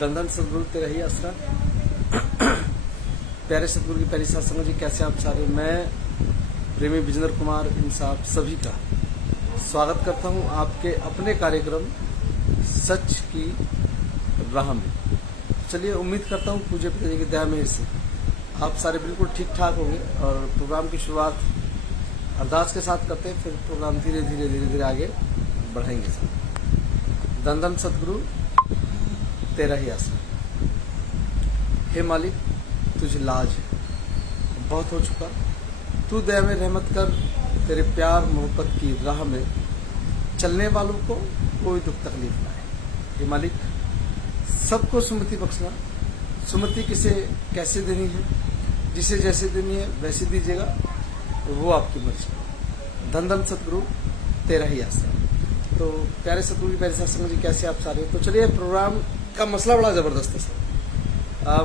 धन सदगुरु तेरा ही आसरा। प्यारे सदगुरु की प्यारी सत्संग जी, कैसे आप सारे। मैं प्रेमी विजेंद्र कुमार इन साहब सभी का स्वागत करता हूं आपके अपने कार्यक्रम सच की राह में। चलिए, उम्मीद करता हूं पूज्य पिताजी की दया मेहर से आप सारे बिल्कुल ठीक ठाक होंगे और प्रोग्राम की शुरुआत अरदास के साथ करते हैं, फिर प्रोग्राम धीरे धीरे आगे बढ़ाएंगे सर। धन सदगुरु तेरा ही आसरा। हे मालिक, तुझे लाज है, बहुत हो चुका, तू दया में रहमत कर। तेरे प्यार मोहब्बत की राह में चलने वालों को कोई दुख तकलीफ ना आए। हे मालिक, सबको सुमति बख्शना। सुमति किसे कैसे देनी है, जिसे जैसे देनी है वैसे दीजिएगा, वो आपकी मर्जी। धन सदगुरु तेरा ही आसरा। तो प्यारे सदगुरु की प्यारे सत्संग जी, कैसे आप सारे। तो चलिए, प्रोग्राम का मसला बड़ा जबरदस्त है सर।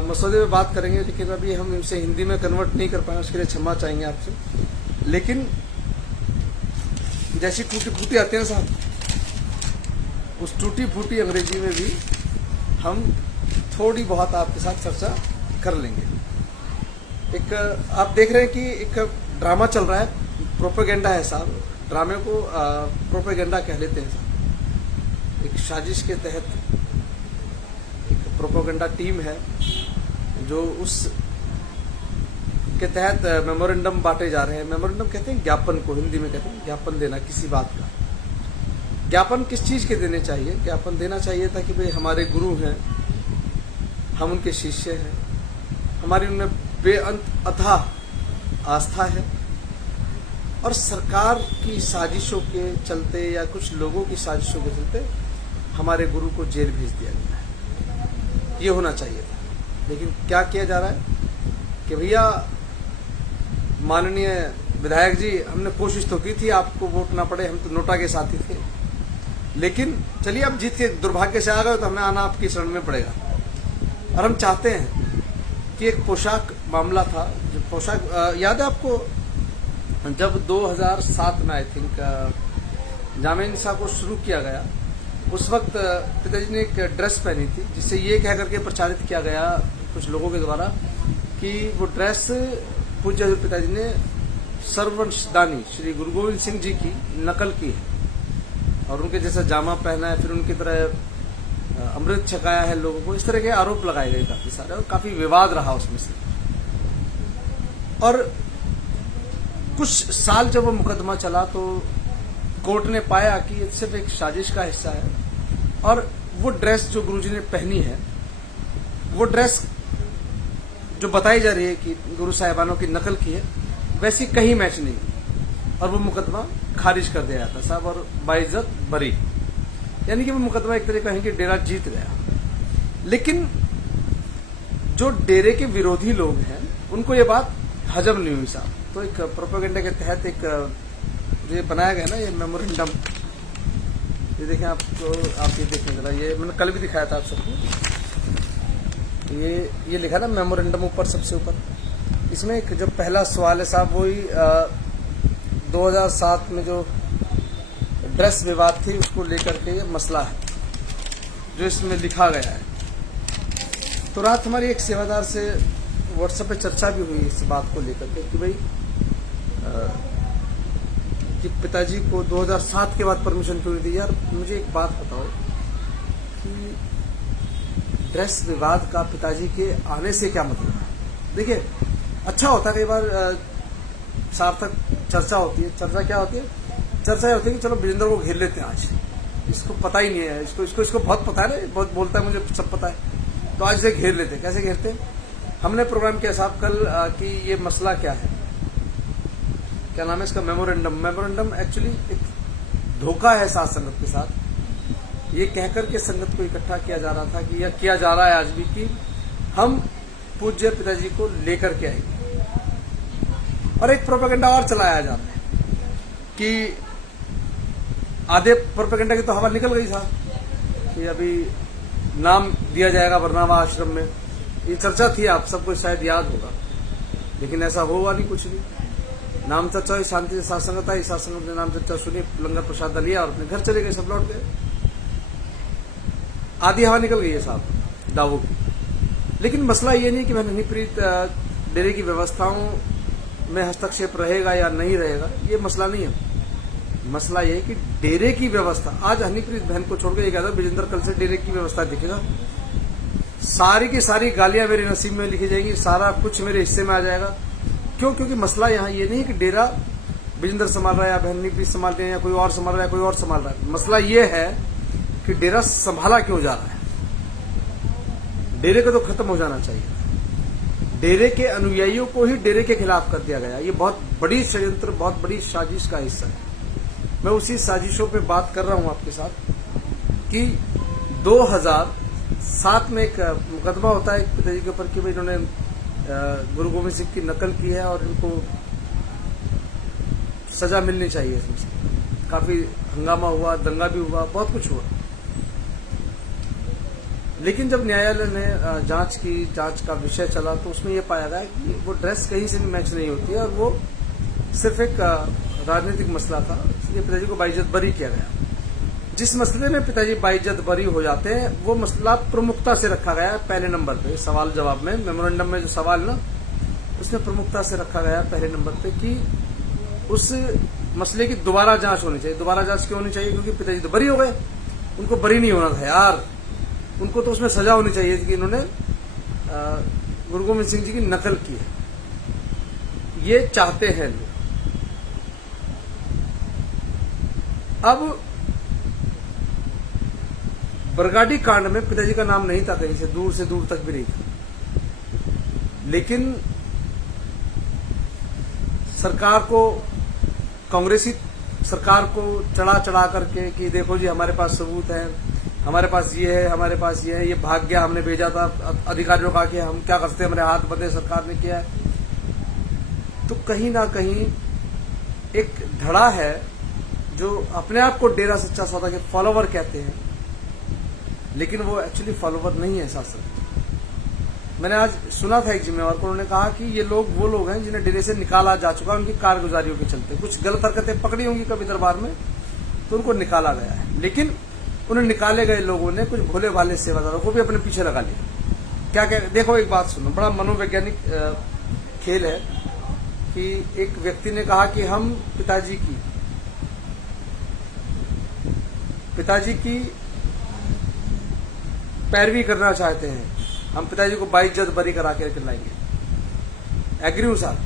मसौदे में बात करेंगे, लेकिन अभी हम इसे हिंदी में कन्वर्ट नहीं कर पाए, उसके लिए क्षमा चाहेंगे आपसे। लेकिन जैसी टूटी फूटी आती है ना साहब, उस टूटी फूटी अंग्रेजी में भी हम थोड़ी बहुत आपके साथ चर्चा कर लेंगे। एक आप देख रहे हैं कि एक ड्रामा चल रहा है, प्रोपेगेंडा है साहब। ड्रामे को प्रोपेगेंडा कह लेते हैं साहब। एक साजिश के तहत एक प्रोपेगेंडा टीम है जो उस के तहत मेमोरेंडम बांटे जा रहे हैं। मेमोरेंडम कहते हैं ज्ञापन को, हिंदी में कहते हैं ज्ञापन देना किसी बात का। ज्ञापन किस चीज के देने चाहिए? ज्ञापन देना चाहिए था कि भाई हमारे गुरु हैं, हम उनके शिष्य हैं, हमारी उनमें बेअंत अथाह आस्था है, और सरकार की साजिशों के चलते या कुछ लोगों की साजिशों के चलते हमारे गुरु को जेल भेज दिया गया है। ये होना चाहिए था। लेकिन क्या किया जा रहा है कि भैया माननीय विधायक जी, हमने कोशिश तो की थी आपको वोट ना पड़े, हम तो नोटा के साथी थे, लेकिन चलिए अब जीत के दुर्भाग्य से आ गए तो हमें आना आपकी शरण में पड़ेगा। और हम चाहते हैं कि एक पोशाक मामला था, जो पोशाक याद है आपको, जब 2007 में आई थिंक जामिया निसा को शुरू किया गया, उस वक्त पिताजी ने एक ड्रेस पहनी थी, जिससे ये कह करके प्रचारित किया गया कुछ लोगों के द्वारा कि वो ड्रेस पूज्य पिताजी ने सर्ववंशदानी श्री गुरु गोविंद सिंह जी की नकल की है और उनके जैसा जामा पहना है, फिर उनकी तरह अमृत छकाया है लोगों को। इस तरह के आरोप लगाए गए काफी सारे, और काफी विवाद रहा उसमें से। और कुछ साल जब वो मुकदमा चला तो कोर्ट ने पाया कि ये सिर्फ एक साजिश का हिस्सा है, और वो ड्रेस जो गुरुजी ने पहनी है, वो ड्रेस जो बताई जा रही है कि गुरु साहिबानों की नकल की है, वैसी कहीं मैच नहीं हुई, और वो मुकदमा खारिज कर दिया जाता साहब, और बाइज्जत बरी। यानी कि वो मुकदमा एक तरह का है कि डेरा जीत गया। लेकिन जो डेरे के विरोधी लोग हैं, उनको ये बात हजम नहीं हुई साहब। तो एक प्रोपेगेंडा के तहत एक जो बनाया गया ना, ये मेमोरेंडम, ये देखें आपको, आप ये देखें जरा, ये मैंने कल भी दिखाया था आप सबको। ये लिखा ना मेमोरेंडम ऊपर, सबसे ऊपर। इसमें एक जो पहला सवाल है साहब, वही 2007 में जो ड्रेस विवाद थी उसको लेकर के ये मसला है जो इसमें लिखा गया है। तो रात हमारी एक सेवादार से व्हाट्सएप पे चर्चा भी हुई इस बात को लेकर के कि भाई कि पिताजी को 2007 के बाद परमिशन क्यों दी। यार मुझे एक बात बताओ कि ड्रेस विवाद का पिताजी के आने से क्या मतलब है? देखिए, अच्छा होता है कई बार सार्थक चर्चा होती है। चर्चा क्या होती है? चर्चा ये होती है कि चलो विजेंद्र को घेर लेते हैं आज, इसको पता ही नहीं है, इसको बहुत पता है ना, बहुत बोलता है, मुझे सब पता है, तो आज इसे घेर लेते हैं। कैसे घेरते हैं? हमने प्रोग्राम किया साहब कल कि ये मसला क्या है, क्या नाम है इसका, मेमोरेंडम। मेमोरेंडम एक्चुअली एक धोखा है साथ संगत के साथ। ये कहकर के संगत को इकट्ठा किया जा रहा था कि यह किया जा रहा है आज भी कि हम पूज्य पिताजी को लेकर के आएंगे, और एक प्रोपेगेंडा और चलाया जा रहा है कि आधे प्रोपेगेंडा की तो हवा निकल गई साहब कि अभी नाम दिया जाएगा बरनावा आश्रम में। ये चर्चा थी, आप सबको शायद याद होगा, लेकिन ऐसा हुआ नहीं, कुछ नहीं। नाम चर्चा हुई, शांति से सात्संगत आई, सात्संगत ने नाम चर्चा सुनी, लंगर प्रसाद लिया और अपने घर चले गए, सब लौट गए। आधी हवा निकल गई है साहब। दावों की। लेकिन मसला ये नहीं कि मैं हनीप्रीत डेरे की व्यवस्थाओं में हस्तक्षेप रहेगा या नहीं रहेगा, ये मसला नहीं है। मसला ये है कि डेरे की व्यवस्था, आज हनीप्रीत बहन को छोड़कर ये कहता विजेंद्र कल से डेरे की व्यवस्था दिखेगा, सारी की सारी गालियां मेरे नसीब में लिखी जाएंगी, सारा कुछ मेरे हिस्से में आ जाएगा। क्यों? क्योंकि मसला यहाँ ये नहीं है कि डेरा विजेंद्र संभाल रहा है या बहन हनीप्रीत संभाल रहे हैं या कोई और संभाल रहा है, कोई और संभाल रहा है। मसला ये है कि डेरा संभाला क्यों जा रहा है। डेरे को तो खत्म हो जाना चाहिए। डेरे के अनुयायियों को ही डेरे के खिलाफ कर दिया गया। ये बहुत बड़ी षड्यंत्र, बहुत बड़ी साजिश का हिस्सा है। मैं उसी साजिशों पे बात कर रहा हूं आपके साथ कि 2007 में एक मुकदमा होता है एक पिताजी के ऊपर कि भाई इन्होंने गुरु गोविंद सिंह की नकल की है और इनको सजा मिलनी चाहिए। इसमें से काफी हंगामा हुआ, दंगा भी हुआ, बहुत कुछ हुआ। लेकिन जब न्यायालय ने जांच की, जांच का विषय चला, तो उसमें यह पाया गया कि वो ड्रेस कहीं से मैच नहीं होती है और वो सिर्फ एक राजनीतिक मसला था, इसलिए पिताजी को बाइज्जत बरी किया गया। जिस मसले में पिताजी बाइज्जत बरी हो जाते हैं वो मसला प्रमुखता से रखा गया है पहले नंबर पे। सवाल जवाब में मेमोरेंडम में जो सवाल ना, उसमें प्रमुखता से रखा गया है पहले नंबर पे कि उस मसले की दोबारा जांच होनी चाहिए। दोबारा जांच क्यों होनी चाहिए? क्योंकि पिताजी तो बरी हो गए, उनको बरी नहीं होना था यार, उनको तो उसमें सजा होनी चाहिए थी कि इन्होंने गुरु गोविंद सिंह जी की नकल की है। ये चाहते हैं लोग। अब बरगाड़ी कांड में पिताजी का नाम नहीं था, कहीं से दूर तक भी नहीं था। लेकिन सरकार को, कांग्रेसी सरकार को चढ़ा करके कि देखो जी हमारे पास सबूत है, हमारे पास ये है, हमारे पास ये है, ये भाग गया, हमने भेजा था अधिकारियों का कि हम क्या करते हैं, हमारे हाथ बंधे, सरकार ने किया है। तो कहीं ना कहीं एक धड़ा है जो अपने आप को डेरा सच्चा सौदा के फॉलोवर कहते हैं, लेकिन वो एक्चुअली फॉलोवर नहीं है शासक। मैंने आज सुना था एक जिम्मेवार को, उन्होंने कहा कि ये लोग वो लोग हैं जिन्हें डेरे से निकाला जा चुका है उनकी कारगुजारियों के चलते। कुछ गलत हरकतें पकड़ी होंगी कभी दरबार में तो उनको निकाला गया है, लेकिन उन्हें निकाले गए लोगों ने कुछ भोले भाले सेवादारों को भी अपने पीछे लगा लिया। क्या कह, देखो एक बात सुनो, बड़ा मनोवैज्ञानिक खेल है कि एक व्यक्ति ने कहा कि हम पिताजी की पैरवी करना चाहते हैं, हम पिताजी को बाइज्जत बरी करा के लाएंगे। एग्री हूं साहब,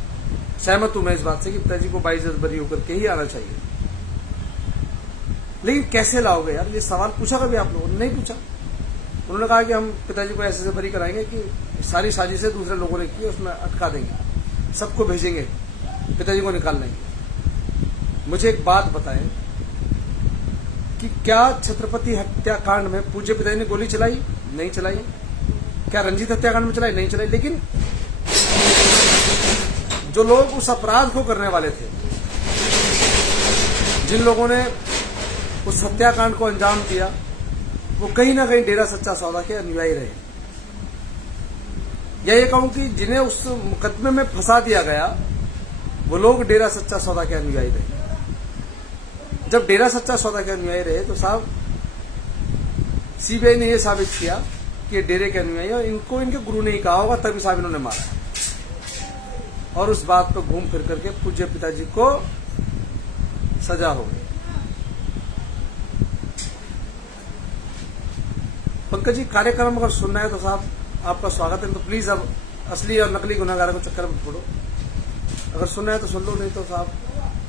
सहमत हूं मैं इस बात से कि पिताजी को बाइज्जत बरी होकर के ही आना चाहिए। लेकिन कैसे लाओगे यार? ये सवाल पूछा कभी आप लोगों ने? नहीं पूछा। उन्होंने कहा कि हम पिताजी को ऐसे बरी कराएंगे कि सारी साजिशें दूसरे लोगों ने की, उसमें अटका देंगे, सबको भेजेंगे, पिताजी को निकाल लेंगे। मुझे एक बात बताएं कि क्या छत्रपति हत्याकांड में पूज्य पिताजी ने गोली चलाई? नहीं चलाई। क्या रंजीत हत्याकांड में चलाई? नहीं चलाई। लेकिन जो लोग उस अपराध को करने वाले थे, जिन लोगों ने उस हत्याकांड को अंजाम दिया, वो कहीं ना कहीं डेरा सच्चा सौदा के अनुयायी रहे। या ये कहूं कि जिन्हें उस मुकदमे में फंसा दिया गया वो लोग डेरा सच्चा सौदा के अनुयायी रहे। जब डेरा सच्चा सौदा के अनुयायी रहे तो साहब सीबीआई ने यह साबित किया कि ये डेरे के अनुयायी और इनको इनके गुरु ने ही कहा होगा, तभी साहब इन्होंने मारा। और उस बात पर घूम फिर करके पूज्य पिताजी को सजा हो गई। पंकज जी, कार्यक्रम अगर सुनना है तो साहब आपका स्वागत है, तो प्लीज अब असली और नकली गुनाहगारों को चक्कर में छोड़ो। अगर सुनना है तो सुन लो, नहीं तो साहब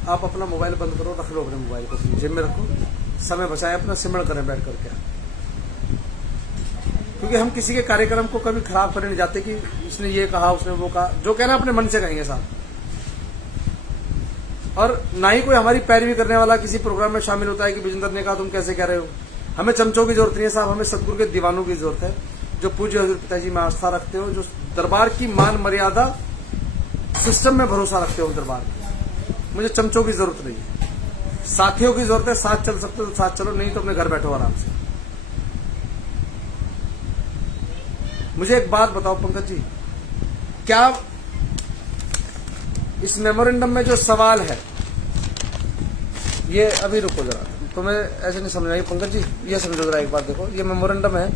आप अपना मोबाइल बंद करो, रख लो अपने मोबाइल को, जेब में रखो, समय बचाएं, अपना सिमरण करें बैठ करके। क्योंकि हम किसी के कार्यक्रम को कभी खराब करने नहीं जाते कि इसने ये कहा, उसने वो कहा। जो कहना अपने मन से कहेंगे साहब। और ना ही कोई हमारी पैरवी करने वाला किसी प्रोग्राम में शामिल होता है कि विजेंद्र ने कहा तुम कैसे कह रहे हो। हमें चमचों की जरूरत नहीं है साहब, हमें सतगुरु के दीवानों की जरूरत है, जो पूज्य हजूर पिताजी में आस्था रखते हो, जो दरबार की मान मर्यादा सिस्टम में भरोसा रखते हो दरबार में। मुझे चमचों की जरूरत नहीं है, साथियों की जरूरत है। साथ चल सकते हो तो साथ चलो, नहीं तो अपने घर बैठो आराम से। मुझे एक बात बताओ पंकज जी, क्या इस मेमोरेंडम में जो सवाल है, ये अभी रुको जरा, तुम्हें ऐसे नहीं समझ आई पंकज जी, ये समझो जरा एक बार। देखो ये मेमोरेंडम है,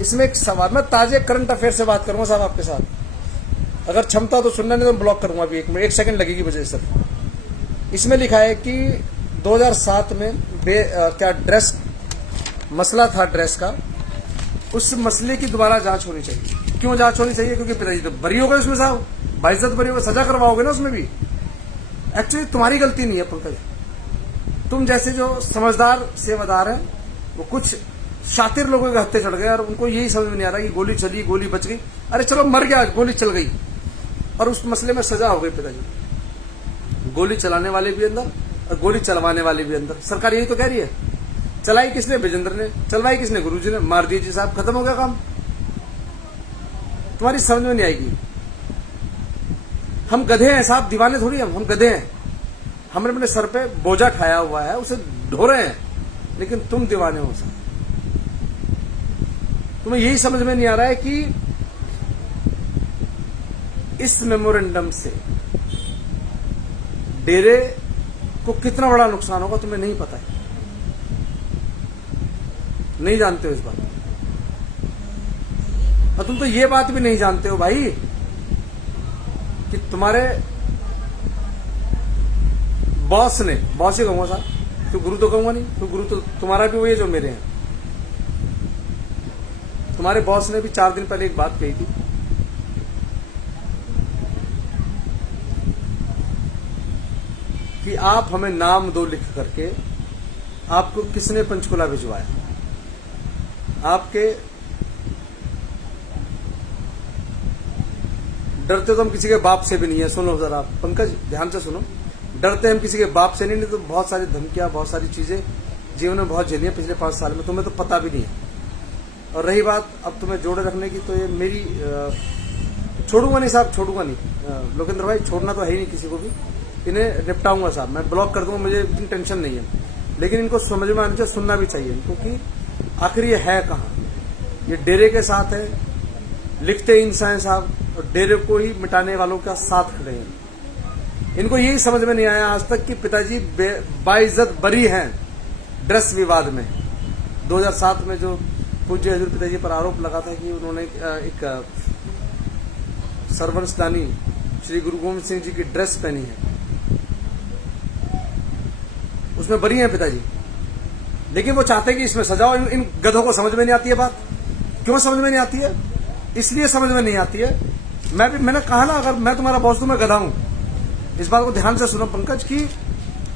इसमें एक सवाल, मैं ताजे करंट अफेयर से बात करूंगा साहब आपके साथ, अगर क्षमता तो सुनना, नहीं तो ब्लॉक करूंगा अभी। एक सेकंड लगेगी मुझे सिर्फ। इसमें लिखा है कि 2007 में क्या ड्रेस मसला था ड्रेस का, उस मसले की दोबारा जांच होनी चाहिए। क्यों जांच होनी चाहिए? क्योंकि पिताजी तो बरी हो गए उसमें साहब, बाइज्जत बरी हो गए, सजा करवाओगे ना उसमें भी। एक्चुअली तुम्हारी गलती नहीं है पंकज, तुम जैसे जो समझदार सेवादार हैं वो कुछ शातिर लोगों के हत्थे चढ़ गए और उनको यही समझ में नहीं आ रहा कि गोली चली, गोली बच गई, अरे चलो मर गया, गोली चल गई और उस मसले में सजा हो गई पिताजी। गोली चलाने वाले भी अंदर और गोली चलवाने वाले भी अंदर। सरकार यही तो कह रही है। चलाई किसने? विजेंद्र ने। चलवाई किसने? गुरुजी ने। मार दीजिए साहब, खत्म हो गया काम। तुम्हारी समझ में नहीं आएगी। हम गधे हैं साहब, दीवाने थोड़ी हम गधे हैं। हमने अपने सर पे बोझा खाया हुआ है, उसे ढो रहे हैं, लेकिन तुम दीवाने हो साहब। तुम्हें यही समझ में नहीं आ रहा है कि इस मेमोरेंडम से डेरे को कितना बड़ा नुकसान होगा, तुम्हें नहीं पता है, नहीं जानते हो इस बात। और तुम तो ये बात भी नहीं जानते हो भाई कि तुम्हारे बॉस ने, बॉस ही कहूंगा साहब, तो गुरु तो कहूंगा नहीं, तो गुरु तो तुम्हारा भी वही है जो मेरे हैं। तुम्हारे बॉस ने भी 4 दिन पहले एक बात कही थी कि आप हमें नाम दो लिख करके। आपको किसने पंचकुला भिजवाया? आपके डरते तो हम किसी के बाप से भी नहीं है। सुनो जरा पंकज, ध्यान से सुनो। डरते हम किसी के बाप से नहीं तो बहुत सारी धमकियां, बहुत सारी चीजें जीवन में बहुत झेली है पिछले 5 साल में, तुम्हें तो पता भी नहीं है। और रही बात अब तुम्हें जोड़े रखने की, तो ये मेरी छोड़ूंगा नहीं साहब, छोड़ूंगा नहीं। लोकेंद्र भाई छोड़ना तो है ही नहीं किसी को भी, इन्हें निपटाऊंगा साहब, मैं ब्लॉक कर दूंगा, मुझे इतनी टेंशन नहीं है। लेकिन इनको समझ में आना चाहिए, सुनना भी चाहिए इनको कि आखिर ये है कहाँ। ये डेरे के साथ है, लिखते इंसान साहब, और डेरे को ही मिटाने वालों का साथ खड़े हैं। इनको यही समझ में नहीं आया आज तक कि पिताजी बाइज्जत बरी हैं ड्रेस विवाद में। 2007 में जो पूज्य हजूर पिताजी पर आरोप लगा था कि उन्होंने एक सर्वंसदानी श्री गुरु गोविंद सिंह जी की ड्रेस पहनी है, उसमें बरी हैं पिताजी। लेकिन वो चाहते हैं कि इसमें सजा हो। इन गधों को समझ में नहीं आती है बात। क्यों समझ में नहीं आती है? इसलिए समझ में नहीं आती है। मैंने कहा ना, अगर मैं तुम्हारा बॉस हूं, मैं गधा हूं। इस बात को ध्यान से सुनो पंकज, कि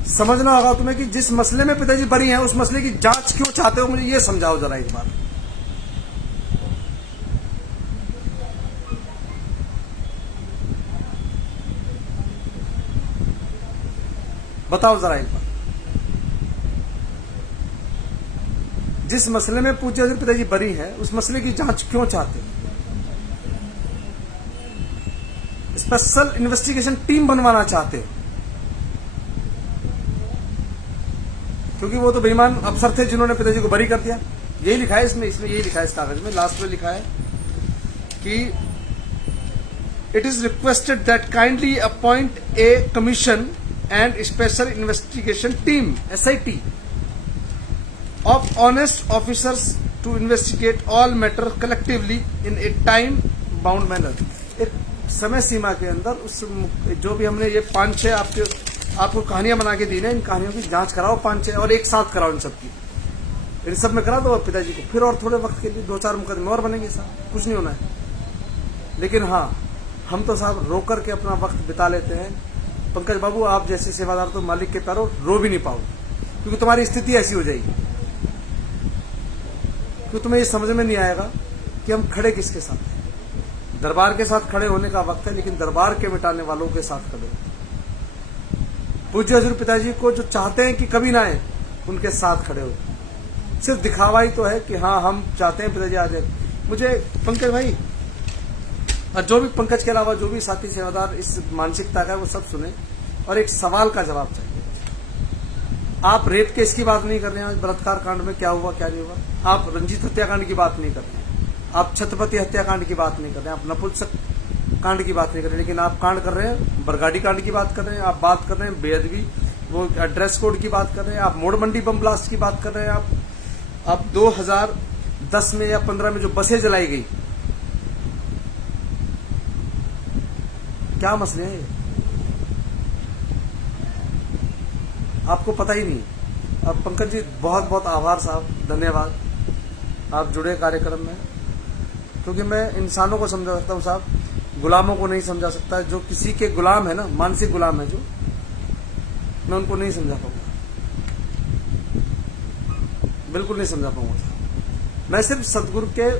समझना होगा तुम्हें कि जिस मसले में पिताजी बरी हैं, उस मसले की जांच क्यों चाहते हो, मुझे ये समझाओ जरा एक बार। बताओ जरा एक बार। जिस मसले में पूज्य हजूर पिताजी बरी है, उस मसले की जांच क्यों चाहते हो? स्पेशल इन्वेस्टिगेशन टीम बनवाना चाहते हो, क्योंकि वो तो बेईमान अफसर थे जिन्होंने पिताजी को बरी कर दिया। यही लिखा है इसमें यही लिखा है इस कागज में, लास्ट में लिखा है कि it is requested that kindly appoint a commission and special investigation team SIT of honest officers to investigate all matter collectively in a time bound manner। एक समय सीमा के अंदर उस जो भी हमने ये 5-6 आपको कहानियां बना के दी ना, इन कहानियों की जांच कराओ 5-6 और एक साथ कराओ इन सबकी। इन सब में करा दो पिताजी को, फिर और थोड़े वक्त के लिए 2-4 मुकदमे और बनेंगे साहब, कुछ नहीं होना है। लेकिन हाँ, हम तो साहब रो करके अपना वक्त बिता लेते हैं। पंकज बाबू, आप जैसे सेवादार तो मालिक के पैरों रो भी नहीं पाओ, क्योंकि तुम्हारी स्थिति ऐसी हो जाएगी। क्योंकि तुम्हें ये समझ में नहीं आएगा कि हम खड़े किसके साथ हैं। दरबार के साथ खड़े होने का वक्त है, लेकिन दरबार के मिटाने वालों के साथ खड़े हो। पूज्य हजूर पिताजी को जो चाहते हैं कि कभी ना आए, उनके साथ खड़े हो। सिर्फ दिखावा ही तो है कि हाँ हम चाहते हैं पिताजी आ जाए। मुझे पंकज भाई और जो भी पंकज के अलावा जो भी साथी सेवादार इस मानसिकता का है, वो सब सुने और एक सवाल का जवाब चाहिए। आप रेप केस की बात नहीं कर रहे हैं, आज बलात्कार कांड में क्या हुआ क्या नहीं हुआ। आप रंजीत हत्याकांड की बात नहीं कर रहे हैं, आप छत्रपति हत्याकांड की बात नहीं कर रहे हैं, आप नपुंसक कांड की बात नहीं कर रहे हैं, लेकिन आप कांड कर रहे हैं, बरगाड़ी कांड की बात कर रहे हैं, आप बात कर रहे हैं बेअदबी वो ड्रेस कोड की बात कर रहे हैं, आप मोड़ मंडी बम ब्लास्ट की बात कर रहे हैं, आप 2000 2010 में या 15 में जो बसें जलाई गई, क्या मसले हैं ये? आपको पता ही नहीं। अब पंकज जी बहुत बहुत आभार साहब, धन्यवाद, आप जुड़े कार्यक्रम में, क्योंकि मैं इंसानों को समझा सकता हूँ साहब, गुलामों को नहीं समझा सकता। जो किसी के गुलाम है ना, मानसिक गुलाम है जो, मैं उनको नहीं समझा पाऊंगा, बिल्कुल नहीं समझा पाऊंगा साहब। मैं सिर्फ सदगुरु के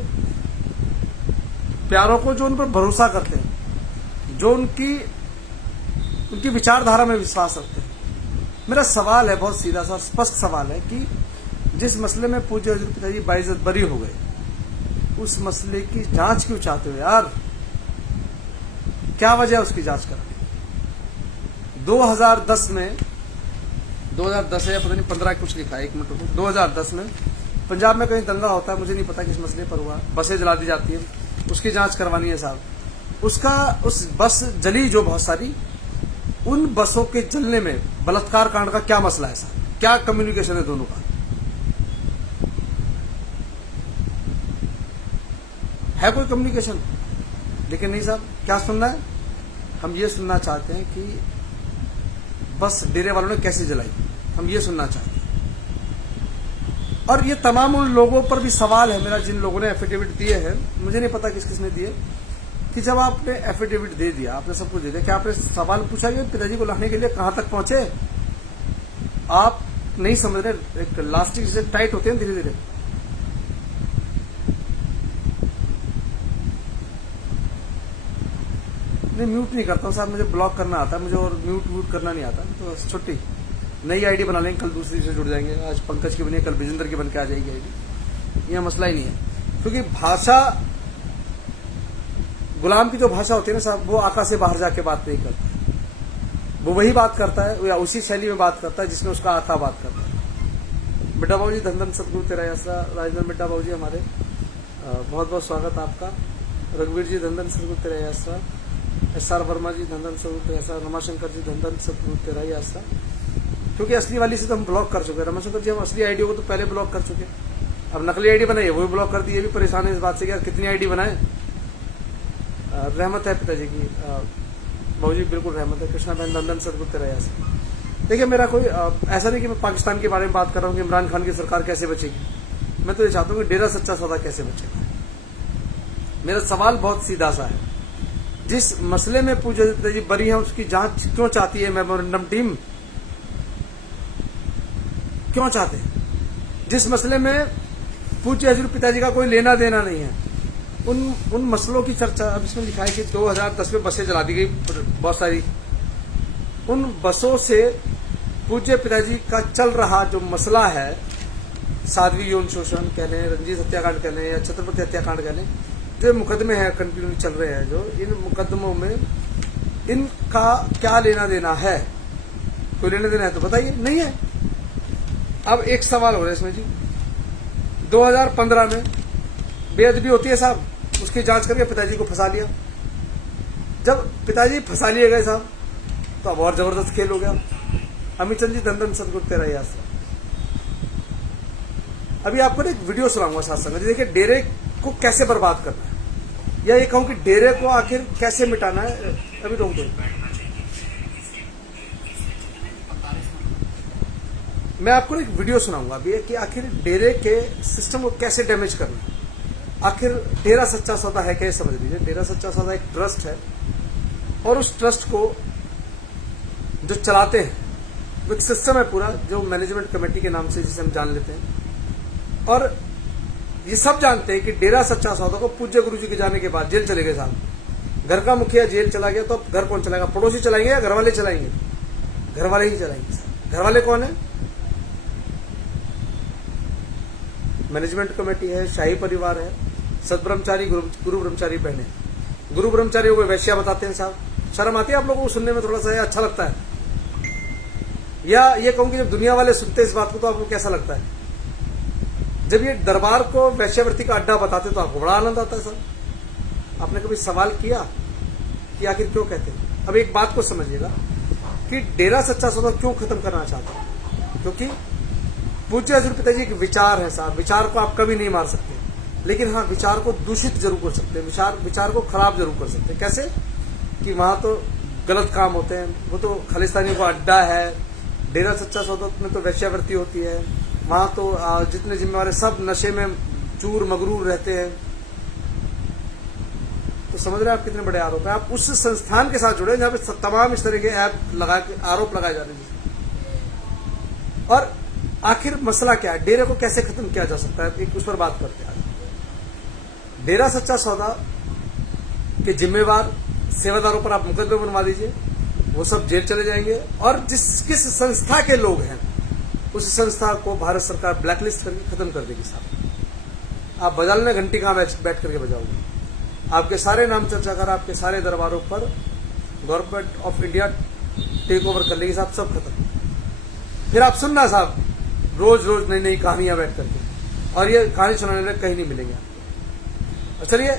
प्यारों को, जो उन पर भरोसा करते हैं, जो उनकी विचारधारा में विश्वास रखते हैं। मेरा सवाल है, बहुत सीधा सा स्पष्ट सवाल है कि जिस मसले में पूज्य हजूर पिताजी बाइज्जत बरी हो गए, उस मसले की जांच क्यों चाहते हो यार? क्या वजह है उसकी जांच कराने? 2010 में, 2010 है या पता नहीं 15 कुछ लिखा है, 1 मिनट रुको। 2010 में पंजाब में कहीं दंगा होता है, मुझे नहीं पता किस मसले पर हुआ, बसें जला दी जाती है, उसकी जांच करवानी है साहब। उस बस जली जो बहुत सारी, उन बसों के जलने में बलात्कार कांड का क्या मसला है साहब? क्या कम्युनिकेशन है दोनों का? है कोई कम्युनिकेशन? लेकिन नहीं साहब, क्या सुनना है? हम ये सुनना चाहते हैं कि बस डेरे वालों ने कैसे जलाई, हम ये सुनना चाहते हैं। और ये तमाम उन लोगों पर भी सवाल है मेरा, जिन लोगों ने एफिडेविट दिए हैं, मुझे नहीं पता किस किस ने दिए, कि जब आपने एफिडेविट दे दिया, आपने सब कुछ दे दिया, क्या आपने सवाल पूछा कि पिताजी को लाने के लिए कहां तक पहुंचे? आप नहीं समझ रहे, एक लास्टिक से टाइट होते हैं धीरे धीरे। नहीं, म्यूट नहीं करता हूं साहब, मुझे ब्लॉक करना आता है मुझे, और म्यूट करना नहीं आता, तो छुट्टी। नई आईडी बना लेंगे, कल दूसरी से जुड़ जाएंगे। आज पंकज की बनी, कल विजेंद्र की बन के आ जाएगी आईडी, यह मसला ही नहीं है। क्योंकि भाषा, गुलाम की जो भाषा होती है ना साहब, वो आका से बाहर जाके बात नहीं करता, वो वही बात करता है या उसी शैली में बात करता है जिसमें उसका आका बात करता है। मिड्डा बाबू जी, धन धन सतगुरु तेरा आसरा। राजेंद्र मिड्डा बाबू जी हमारे, बहुत बहुत स्वागत आपका। रघुवीर जी, धन धन सतगुरु तेरा आसरा। SR वर्मा जी, धन धन सतगुरु तेरा आसरा। रमाशंकर जी, धन धन सतगुरु तेरा ही आसरा। क्योंकि असली वाली से तो हम ब्लॉक कर चुके हैं रमाशंकर जी, हम असली आईडी को तो पहले ब्लॉक कर चुके हैं, अब नकली आईडी बनाई है वो भी ब्लॉक कर दी। ये भी परेशान है इस बात से कि यार कितनी आईडी बनाए। रहमत है पिताजी की, बाबू जी बिल्कुल रहमत है। कृष्णा बहन, धन धन सतगुरु तेरा आसरा। देखिए, मेरा कोई ऐसा नहीं कि मैं पाकिस्तान के बारे में बात कर रहा हूँ कि इमरान खान की सरकार कैसे बचेगी। मैं तो ये चाहता हूँ कि डेरा सच्चा सौदा कैसे बचेगा। मेरा सवाल बहुत सीधा सा है, जिस मसले में पूज्य पिताजी बरी है, उसकी जांच क्यों चाहती है मेमोरेंडम टीम? क्यों चाहते हैं? जिस मसले में पूज्य हजूर पिताजी का कोई लेना देना नहीं है, उन मसलों की चर्चा। अब इसमें लिखा है कि 2010 में बसें जला दी गई बहुत सारी, उन बसों से पूज्य पिताजी का चल रहा जो मसला है, साध्वी यौन शोषण कह लें, रंजीत हत्याकांड कह लें, या छत्रपति हत्याकांड कह लें, जो मुकदमे हैं कंटिन्यू चल रहे हैं, जो इन मुकदमों में इनका क्या लेना देना है? कोई लेना देना है तो बताइए, नहीं है। अब एक सवाल हो रहा है इसमें जी, 2015 में बेअदबी होती है साहब, उसकी जांच करके पिताजी को फंसा लिया। जब पिताजी फंसा लिए गए साहब, तो अब और जबरदस्त खेल हो गया। अमित चंद जी, धन धन सतगुरु तेरा ही आसरा। अभी आपको एक वीडियो सुनाऊंगा साथ संग, देखिए डेरे को कैसे बर्बाद करना है, या ये कहूं कि डेरे को आखिर कैसे मिटाना है। अभी रोक दो, मैं आपको एक वीडियो सुनाऊंगा अभी कि आखिर डेरे के सिस्टम को कैसे डैमेज करना है। आखिर डेरा सच्चा सौदा है क्या, ये समझ लीजिए। डेरा सच्चा सौदा एक ट्रस्ट है, और उस ट्रस्ट को जो चलाते हैं, वो एक सिस्टम है पूरा, जो मैनेजमेंट कमेटी के नाम से जिसे हम जान लेते हैं। और ये सब जानते हैं कि डेरा सच्चा सौदा को पूज्य गुरु जी के जाने के बाद जेल चले गए साहब। घर का मुखिया जेल चला गया, तो अब घर कौन चलाएगा? पड़ोसी चलाएंगे या घर वाले चलाएंगे? घर वाले ही चलाएंगे साहब। घर वाले कौन है? मैनेजमेंट कमेटी है, शाही परिवार है, सदब्रह्मचारी, गुरु ब्रह्मचारी बहने। गुरु ब्रह्मचारियों को वैश्या बताते हैं साहब। शर्म आती है आप लोगों को सुनने में? थोड़ा सा अच्छा लगता है? या ये कहूं कि जब दुनिया वाले सुनते हैं इस बात को, तो आपको कैसा लगता है? जब ये दरबार को वैश्यावृत्ति का अड्डा बताते तो आपको बड़ा आनंद आता है सर। आपने कभी सवाल किया कि आखिर क्यों कहते हैं? अब एक बात को समझिएगा कि डेरा सच्चा सौदा क्यों खत्म करना चाहता है, क्योंकि पूज्य हजूर पिताजी एक विचार है साहब। विचार को आप कभी नहीं मार सकते। लेकिन हाँ, विचार को दूषित जरूर कर सकते हैं, विचार को खराब जरूर कर सकते हैं। कैसे कि वहाँ तो गलत काम होते हैं, वो तो खालिस्तानियों का अड्डा है, डेरा सच्चा सौदा में तो वैश्यावृत्ति होती है, वहाँ तो जितने जिम्मेवार सब नशे में चूर मगरूर रहते हैं। तो समझ रहे हैं आप कितने बड़े आरोप है। आप उस संस्थान के साथ जुड़े जहाँ पे तमाम इस तरह के आरोप लगाए जा रहे हैं। और आखिर मसला क्या है, डेरे को कैसे खत्म किया जा सकता है, एक उस पर बात करते हैं। डेरा सच्चा सौदा के जिम्मेवार सेवादारों पर आप मुकदमे बनवा दीजिए, वो सब जेल चले जाएंगे। और किस संस्था के लोग हैं, उस संस्था को भारत सरकार ब्लैकलिस्ट करके खत्म कर देगी साहब। आप बजा लेना घंटी कहां बैठ करके बजाओगे, आपके सारे नाम चर्चा कर, आपके सारे दरबारों पर government of India take over कर लेगी साहब, सब खत्म। फिर आप सुनना साहब, रोज रोज नई नई कहानियां बैठ करके, और ये कहानी सुनाने में कहीं नहीं मिलेंगे आपको। चलिए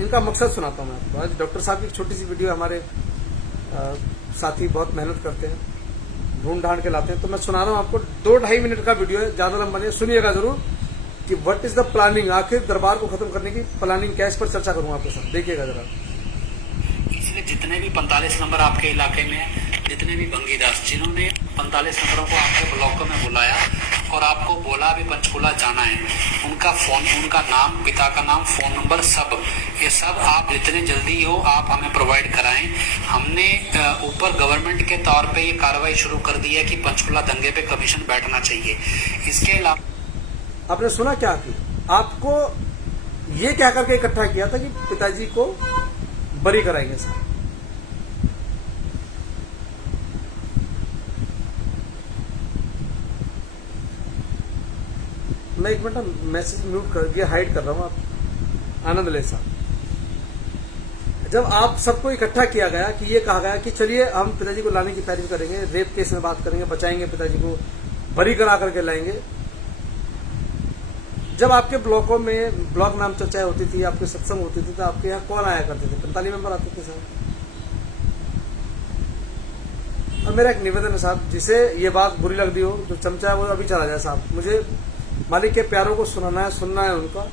इनका मकसद सुनाता हूं मैं आपको। आज डॉक्टर साहब की एक छोटी सी वीडियो, हमारे साथी बहुत मेहनत करते हैं, ढूंढ ढांड के लाते हैं, तो मैं सुना रहा हूं आपको। 2-2.5 मिनट का वीडियो है, ज्यादा लंबा नहीं, सुनिएगा जरूर कि व्हाट इज द प्लानिंग, आखिर दरबार को खत्म करने की प्लानिंग क्या, इस पर चर्चा करूंगा आपके साथ, देखिएगा जरा। इसलिए जितने भी 45 नंबर आपके इलाके में, जितने भी भंगीदास जिन्होंने 45 नंबरों को आपके ब्लॉक में बुलाया और आपको बोला भी पंचकूला जाना है, उनका फोन, उनका नाम, पिता का नाम, फोन नंबर, सब ये सब आप जितने जल्दी हो आप हमें प्रोवाइड कराएं। हमने ऊपर गवर्नमेंट के तौर पे ये कार्रवाई शुरू कर दी है कि पंचकूला दंगे पे कमीशन बैठना चाहिए। इसके अलावा आपने सुना क्या कि आपको ये क्या करके इकट्ठा किया था कि पिताजी को बरी कराएंगे साहब। मैं एक मिनट मैसेज म्यूट कर दिया, हाइड कर रहा हूं, आप आनंद ले साहब। जब आप सबको इकट्ठा किया गया कि ये कहा गया कि चलिए हम पिताजी को लाने की तैयारी करेंगे, रेप केस में बात करेंगे, बचाएंगे पिताजी को, बरी करा करके लाएंगे। जब आपके ब्लॉकों में ब्लॉक नाम चर्चाएं होती थी, आपके सत्संग होती थी, तो आपके यहाँ कौन आया करते थे? 45 मेंबर आते थे साहब। और मेरा एक निवेदन है साहब, जिसे ये बात बुरी लग रही हो, जो चमचा है वो अभी चला जाए साहब। मुझे मालिक के प्यारों को सुनाना है, सुनना है उनका,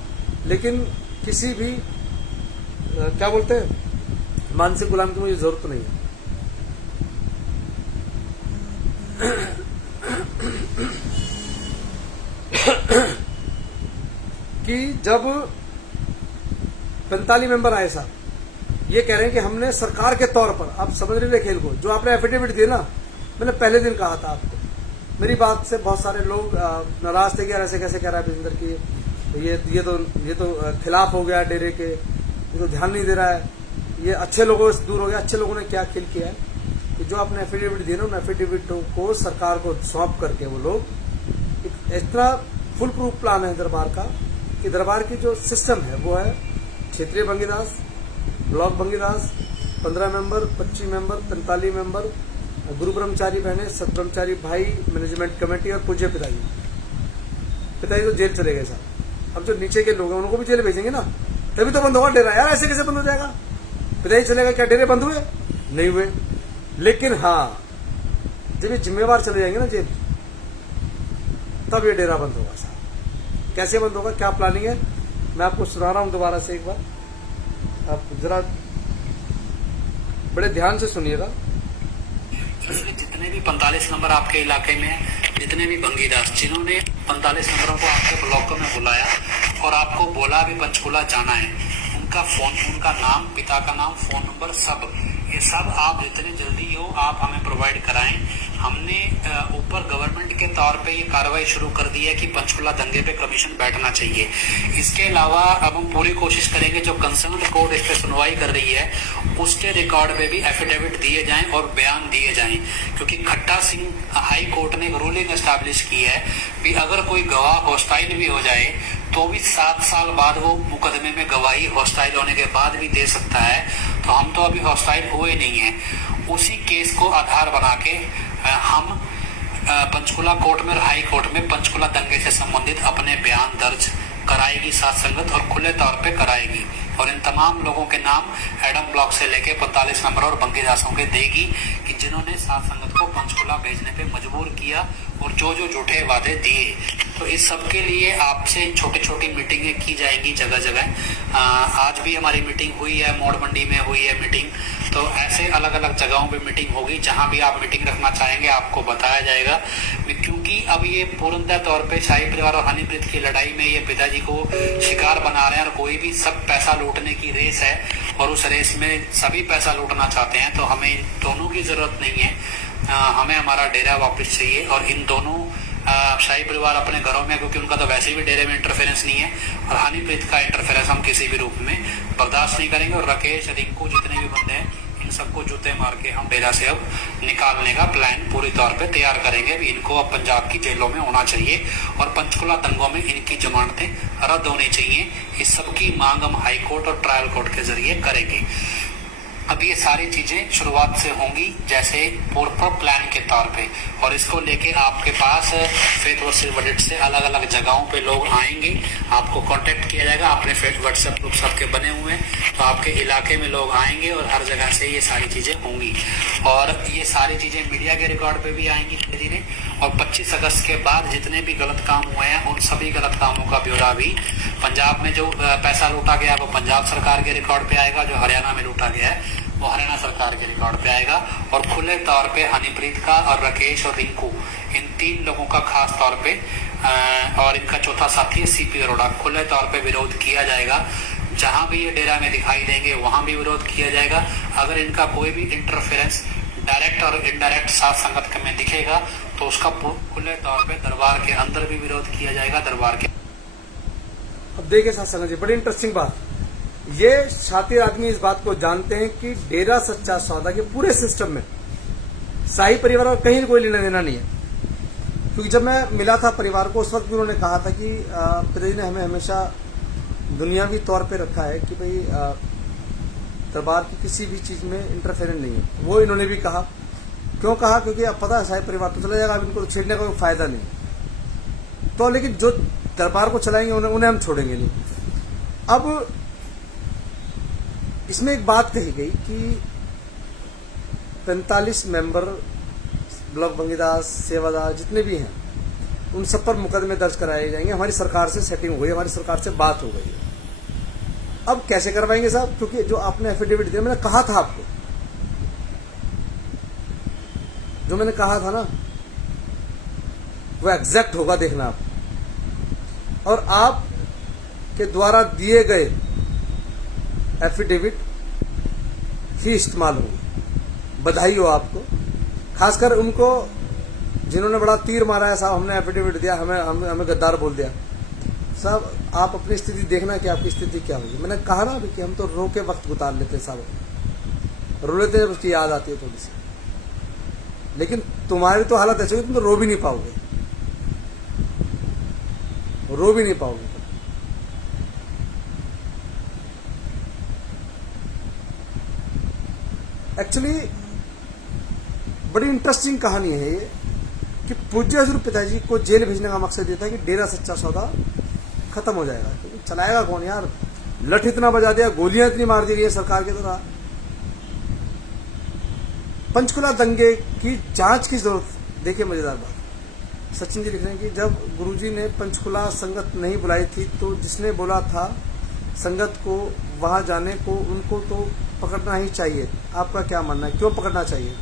लेकिन किसी भी क्या बोलते हैं, मानसिक गुलाम की मुझे जरूरत नहीं है। कि जब 45 मेंबर आए साहब, ये कह रहे हैं कि हमने सरकार के तौर पर, आप समझ रहे खेल को, जो आपने एफिडेविट दिए ना, मैंने पहले दिन कहा था आपको, मेरी बात से बहुत सारे लोग नाराज थे कि यार ऐसे कैसे कह रहा है बिजेंद्र की, ये तो खिलाफ हो गया डेरे के, ये तो ध्यान नहीं दे रहा है, ये अच्छे लोगों से दूर हो गया। अच्छे लोगों ने क्या खेल किया है कि जो आपने एफिडेविट दिए ना, उन एफिडेविटों को सरकार को सौंप करके वो लोग इस तरह फुल प्रूफ प्लान है दरबार का, कि दरबार की जो सिस्टम है वो है क्षेत्रीय Bhangidas, block Bhangidas, 15 member, 25 member, 45 member, गुरु ब्रह्मचारी बहने, सत ब्रह्मचारी भाई, मैनेजमेंट कमेटी और पूज्य पिताजी। पिताजी तो जेल चले गए साहब। अब जो नीचे के लोग हैं उनको भी जेल भेजेंगे ना, तभी तो बंद होगा डेरा। यार ऐसे कैसे बंद हो जाएगा? पिताजी चले गए, क्या डेरे बंद हुए? नहीं हुए। लेकिन हाँ, जब ये जिम्मेवार चले जाएंगे ना जेल, तब ये डेरा बंद होगा साहब। कैसे बंद होगा, क्या प्लानिंग है, मैं आपको सुना रहा हूं दोबारा से एक बार, आप जरा बड़े ध्यान से सुनिएगा। जितने भी 45 नंबर आपके इलाके में, जितने भी भंगीदास जिन्होंने 45 नंबरों को आपके ब्लॉक में बुलाया और आपको बोला भी पंचकूला जाना है, उनका फोन, उनका नाम, पिता का नाम, फोन नंबर, सब ये सब आप जितने जल्दी हो आप हमें प्रोवाइड कराएं। हमने ऊपर गवर्नमेंट के तौर पे ये कार्रवाई शुरू कर दी है कि पंचकूला दंगे पे कमीशन बैठना चाहिए। इसके अलावा अब हम पूरी कोशिश करेंगे, जो कंसर्न कोर्ट इस पे सुनवाई कर रही है उसके रिकॉर्ड पे भी एफिडेविट दिए जाएं और बयान दिए जाएं, क्योंकि खट्टा सिंह हाई कोर्ट ने एक रूलिंग एस्टैब्लिश की है कि अगर कोई गवाह हॉस्टाइल भी हो जाए तो भी 7 साल बाद वो मुकदमे में गवाही हॉस्टाइल होने के बाद भी दे सकता है। तो हम तो अभी हॉस्टाइल हुए नहीं है। उसी केस को आधार बना के हम पंचकूला कोर्ट में, हाई कोर्ट में पंचकूला दंगे से संबंधित अपने बयान दर्ज कराएगी साथ संगत, और खुले तौर पे कराएगी, और इन तमाम लोगों के नाम एडम ब्लॉक से लेके 45 नंबर और बंगीदासों के देगी कि जिन्होंने साथ संगत को पंचकूला भेजने पे मजबूर किया और जो जो झूठे वादे दिए। तो इस सब के लिए आपसे छोटी छोटी मीटिंगें की जाएंगी जगह जगह। आज भी हमारी मीटिंग हुई है, मोड़ मंडी में हुई है मीटिंग। तो ऐसे अलग अलग जगहों पे मीटिंग होगी, जहां भी आप मीटिंग रखना चाहेंगे आपको बताया जाएगा। क्योंकि अब ये पूर्णतः तौर पे शाही परिवार और हनीप्रीत की लड़ाई में ये पिताजी को शिकार बना रहे हैं, और कोई भी सब पैसा लूटने की रेस है, और उस रेस में सभी पैसा लूटना चाहते हैं। तो हमें दोनों की जरूरत नहीं है, हमें हमारा डेरा वापस चाहिए। और इन दोनों शाही परिवार अपने घरों में, क्योंकि उनका तो वैसे भी डेरे में इंटरफेरेंस नहीं है, और हनीप्रीत का इंटरफेरेंस हम किसी भी रूप में बर्दाश्त नहीं करेंगे। और राकेश, रिंकू, जितने भी बंदे हैं, इन सबको जूते मार के हम डेरा से अब निकालने का प्लान पूरी तौर पे तैयार करेंगे। इनको अब पंजाब की जेलों में होना चाहिए, और पंचकुला दंगों में इनकी जमानतें रद्द होनी चाहिए। इस सब की मांग हम हाई कोर्ट और ट्रायल कोर्ट के जरिए करेंगे। अब ये सारी चीजें शुरुआत से होंगी, जैसे पूर्व प्लान के तौर पे, और इसको लेके आपके पास फेथ वर्सेस वर्डिक्ट से अलग अलग जगहों पे लोग आएंगे, आपको कांटेक्ट किया जाएगा। अपने फेथ व्हाट्सएप ग्रुप सबके बने हुए हैं, तो आपके इलाके में लोग आएंगे और हर जगह से ये सारी चीजें होंगी। और ये सारी चीजें मीडिया के रिकॉर्ड पे भी आएंगी धीरे धीरे। और 25 अगस्त के बाद जितने भी गलत काम हुए हैं, उन सभी गलत कामों का ब्यौरा भी, पंजाब में जो पैसा लूटा गया वो पंजाब सरकार के रिकॉर्ड पे आएगा, जो हरियाणा में लूटा गया है वो हरियाणा सरकार के रिकॉर्ड पे आएगा। और खुले तौर पे हनीप्रीत का और राकेश और रिंकू, इन 3 लोगों का खास तौर पे, और इनका चौथा साथी है सीपी अरोड़ा, खुले तौर पे विरोध किया जाएगा। जहां भी ये डेरा में दिखाई देंगे वहां भी विरोध किया जाएगा। अगर इनका कोई भी इंटरफेरेंस डायरेक्ट और इनडायरेक्ट साथ संगत में दिखेगा तो उसका खुले तौर पे दरबार के अंदर भी विरोध किया जाएगा, दरबार के। अब देखिए साथ संगत जी, बड़ी इंटरेस्टिंग बात, ये शातिर आदमी इस बात को जानते हैं कि डेरा सच्चा सौदा के पूरे सिस्टम में शाही परिवार और कहीं कोई लेना देना नहीं है। क्योंकि जब मैं मिला था परिवार को, उस वक्त भी उन्होंने कहा था कि पिताजी ने हमें हमेशा दुनियावी तौर पे रखा है कि भाई दरबार की किसी भी चीज में इंटरफेरेंस नहीं है। वो इन्होंने भी कहा। क्यों कहा? क्योंकि अब पता है शाही परिवार तो चला जाएगा, अब इनको छेड़ने का कोई फायदा नहीं। तो लेकिन जो दरबार को चलाएंगे उन्हें हम छोड़ेंगे नहीं। अब इसमें एक बात कही गई कि 45 मेंबर, ब्लॉक बंगीदास, सेवादार जितने भी हैं, उन सब पर मुकदमे दर्ज कराए जाएंगे। हमारी सरकार से सेटिंग हो गई, हमारी सरकार से बात हो गई है। अब कैसे करवाएंगे साहब? क्योंकि जो आपने एफिडेविट दिया, मैंने कहा था आपको, जो मैंने कहा था ना, वो एग्जैक्ट होगा, देखना आप। और आप के द्वारा दिए गए एफिडेविट ही इस्तेमाल होंगे। बधाई हो आपको, खासकर उनको जिन्होंने बड़ा तीर मारा है साहब, हमने एफिडेविट दिया, हमें गद्दार बोल दिया। साहब आप अपनी स्थिति देखना कि आपकी स्थिति क्या होगी। मैंने कहा ना अभी कि हम तो रो के वक्त गुजार लेते हैं साहब, रो लेते हैं, उसकी याद आती है थोड़ी सी। लेकिन तुम्हारी तो हालत ऐसी होगी, तुम तो रो भी नहीं पाओगे, रो भी नहीं पाओगे। एक्चुअली बड़ी इंटरेस्टिंग कहानी है ये कि पूज्य हजूर पिताजी को जेल भेजने का मकसद ये था कि डेरा सच्चा सौदा खत्म हो जाएगा। क्योंकि चलाएगा कौन यार? लठ इतना बजा दिया, गोलियां इतनी मार दी गई है सरकार की तरह। पंचकुला दंगे की जांच की जरूरत। देखिए मजेदार बात, सचिन जी लिख रहे हैं कि जब गुरुजी ने पंचकुला संगत नहीं बुलाई थी तो जिसने बोला था संगत को वहां जाने को, उनको तो पकड़ना ही चाहिए। आपका क्या मानना है, क्यों पकड़ना चाहिए?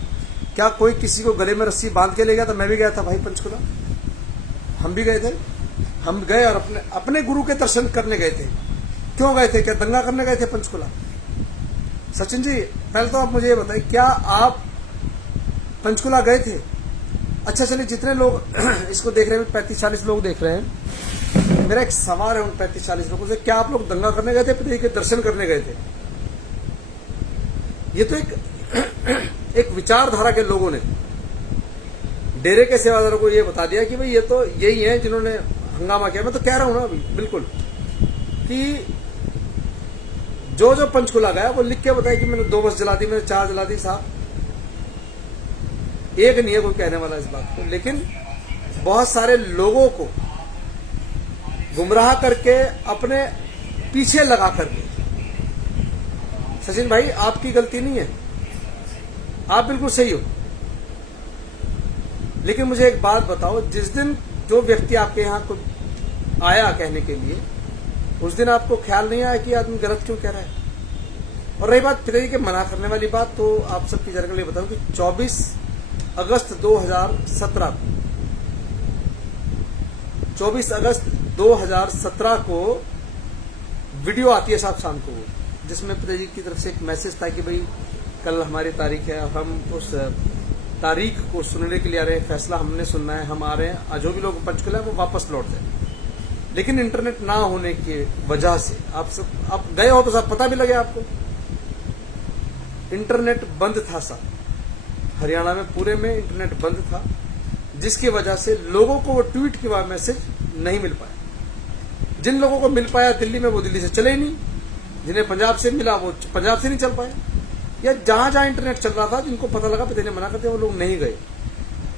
क्या कोई किसी को गले में रस्सी बांध के ले गया था? मैं भी गया था भाई पंचकुला, हम भी गए थे। हम गए और अपने गुरु के दर्शन करने गए थे। क्यों गए थे? क्या दंगा करने गए थे पंचकुला? सचिन जी पहले तो आप मुझे ये बताइए, क्या आप पंचकुला गए थे? अच्छा चलिए, जितने लोग इसको देख रहे हैं, 35-40 लोग देख रहे हैं, मेरा एक सवाल है उन 35-40 लोगों से, क्या आप लोग दंगा करने गए थे, पिताजी के दर्शन करने गए थे? ये तो एक विचारधारा के लोगों ने डेरे के सेवादारों को ये बता दिया कि भाई ये तो यही है जिन्होंने हंगामा किया। मैं तो कह रहा हूं ना अभी बिल्कुल कि जो जो पंचकुला गया वो लिख के बताया कि मैंने 2 बस जला दी, मैंने 4 जला दी। साहब एक नहीं है कोई कहने वाला इस बात को, लेकिन बहुत सारे लोगों को गुमराह करके अपने पीछे लगा करके। सचिन भाई आपकी गलती नहीं है, आप बिल्कुल सही हो। लेकिन मुझे एक बात बताओ, जिस दिन जो व्यक्ति आपके यहाँ को आया कहने के लिए, उस दिन आपको ख्याल नहीं आया कि आदमी गलत क्यों कह रहा है? और रही बात पिताजी के मना करने वाली बात, तो आप सबकी जानकारी के लिए बताऊं कि 24 अगस्त 2017 को वीडियो आती है साहब शाम को, जिसमें पिताजी की तरफ से एक मैसेज था कि भाई कल हमारी तारीख है और हम उस तारीख को सुनने के लिए आ रहे हैं, फैसला हमने सुनना है, हम आ रहे हैं, जो भी लोग पंचकुला है वो वापस लौट जाए। लेकिन इंटरनेट ना होने की वजह से आप गए हो तो साहब पता भी लगे आपको, इंटरनेट बंद था साहब, हरियाणा में पूरे में इंटरनेट बंद था, जिसकी वजह से लोगों को वो ट्वीट के बाद मैसेज नहीं मिल पाया। जिन लोगों को मिल पाया दिल्ली में, वो दिल्ली से चले ही नहीं, जिन्हें पंजाब से मिला वो पंजाब से नहीं चल पाए, या जहां जहां इंटरनेट चल रहा था, जिनको पता लगा पिता ने मना कर दिया, वो लोग नहीं गए।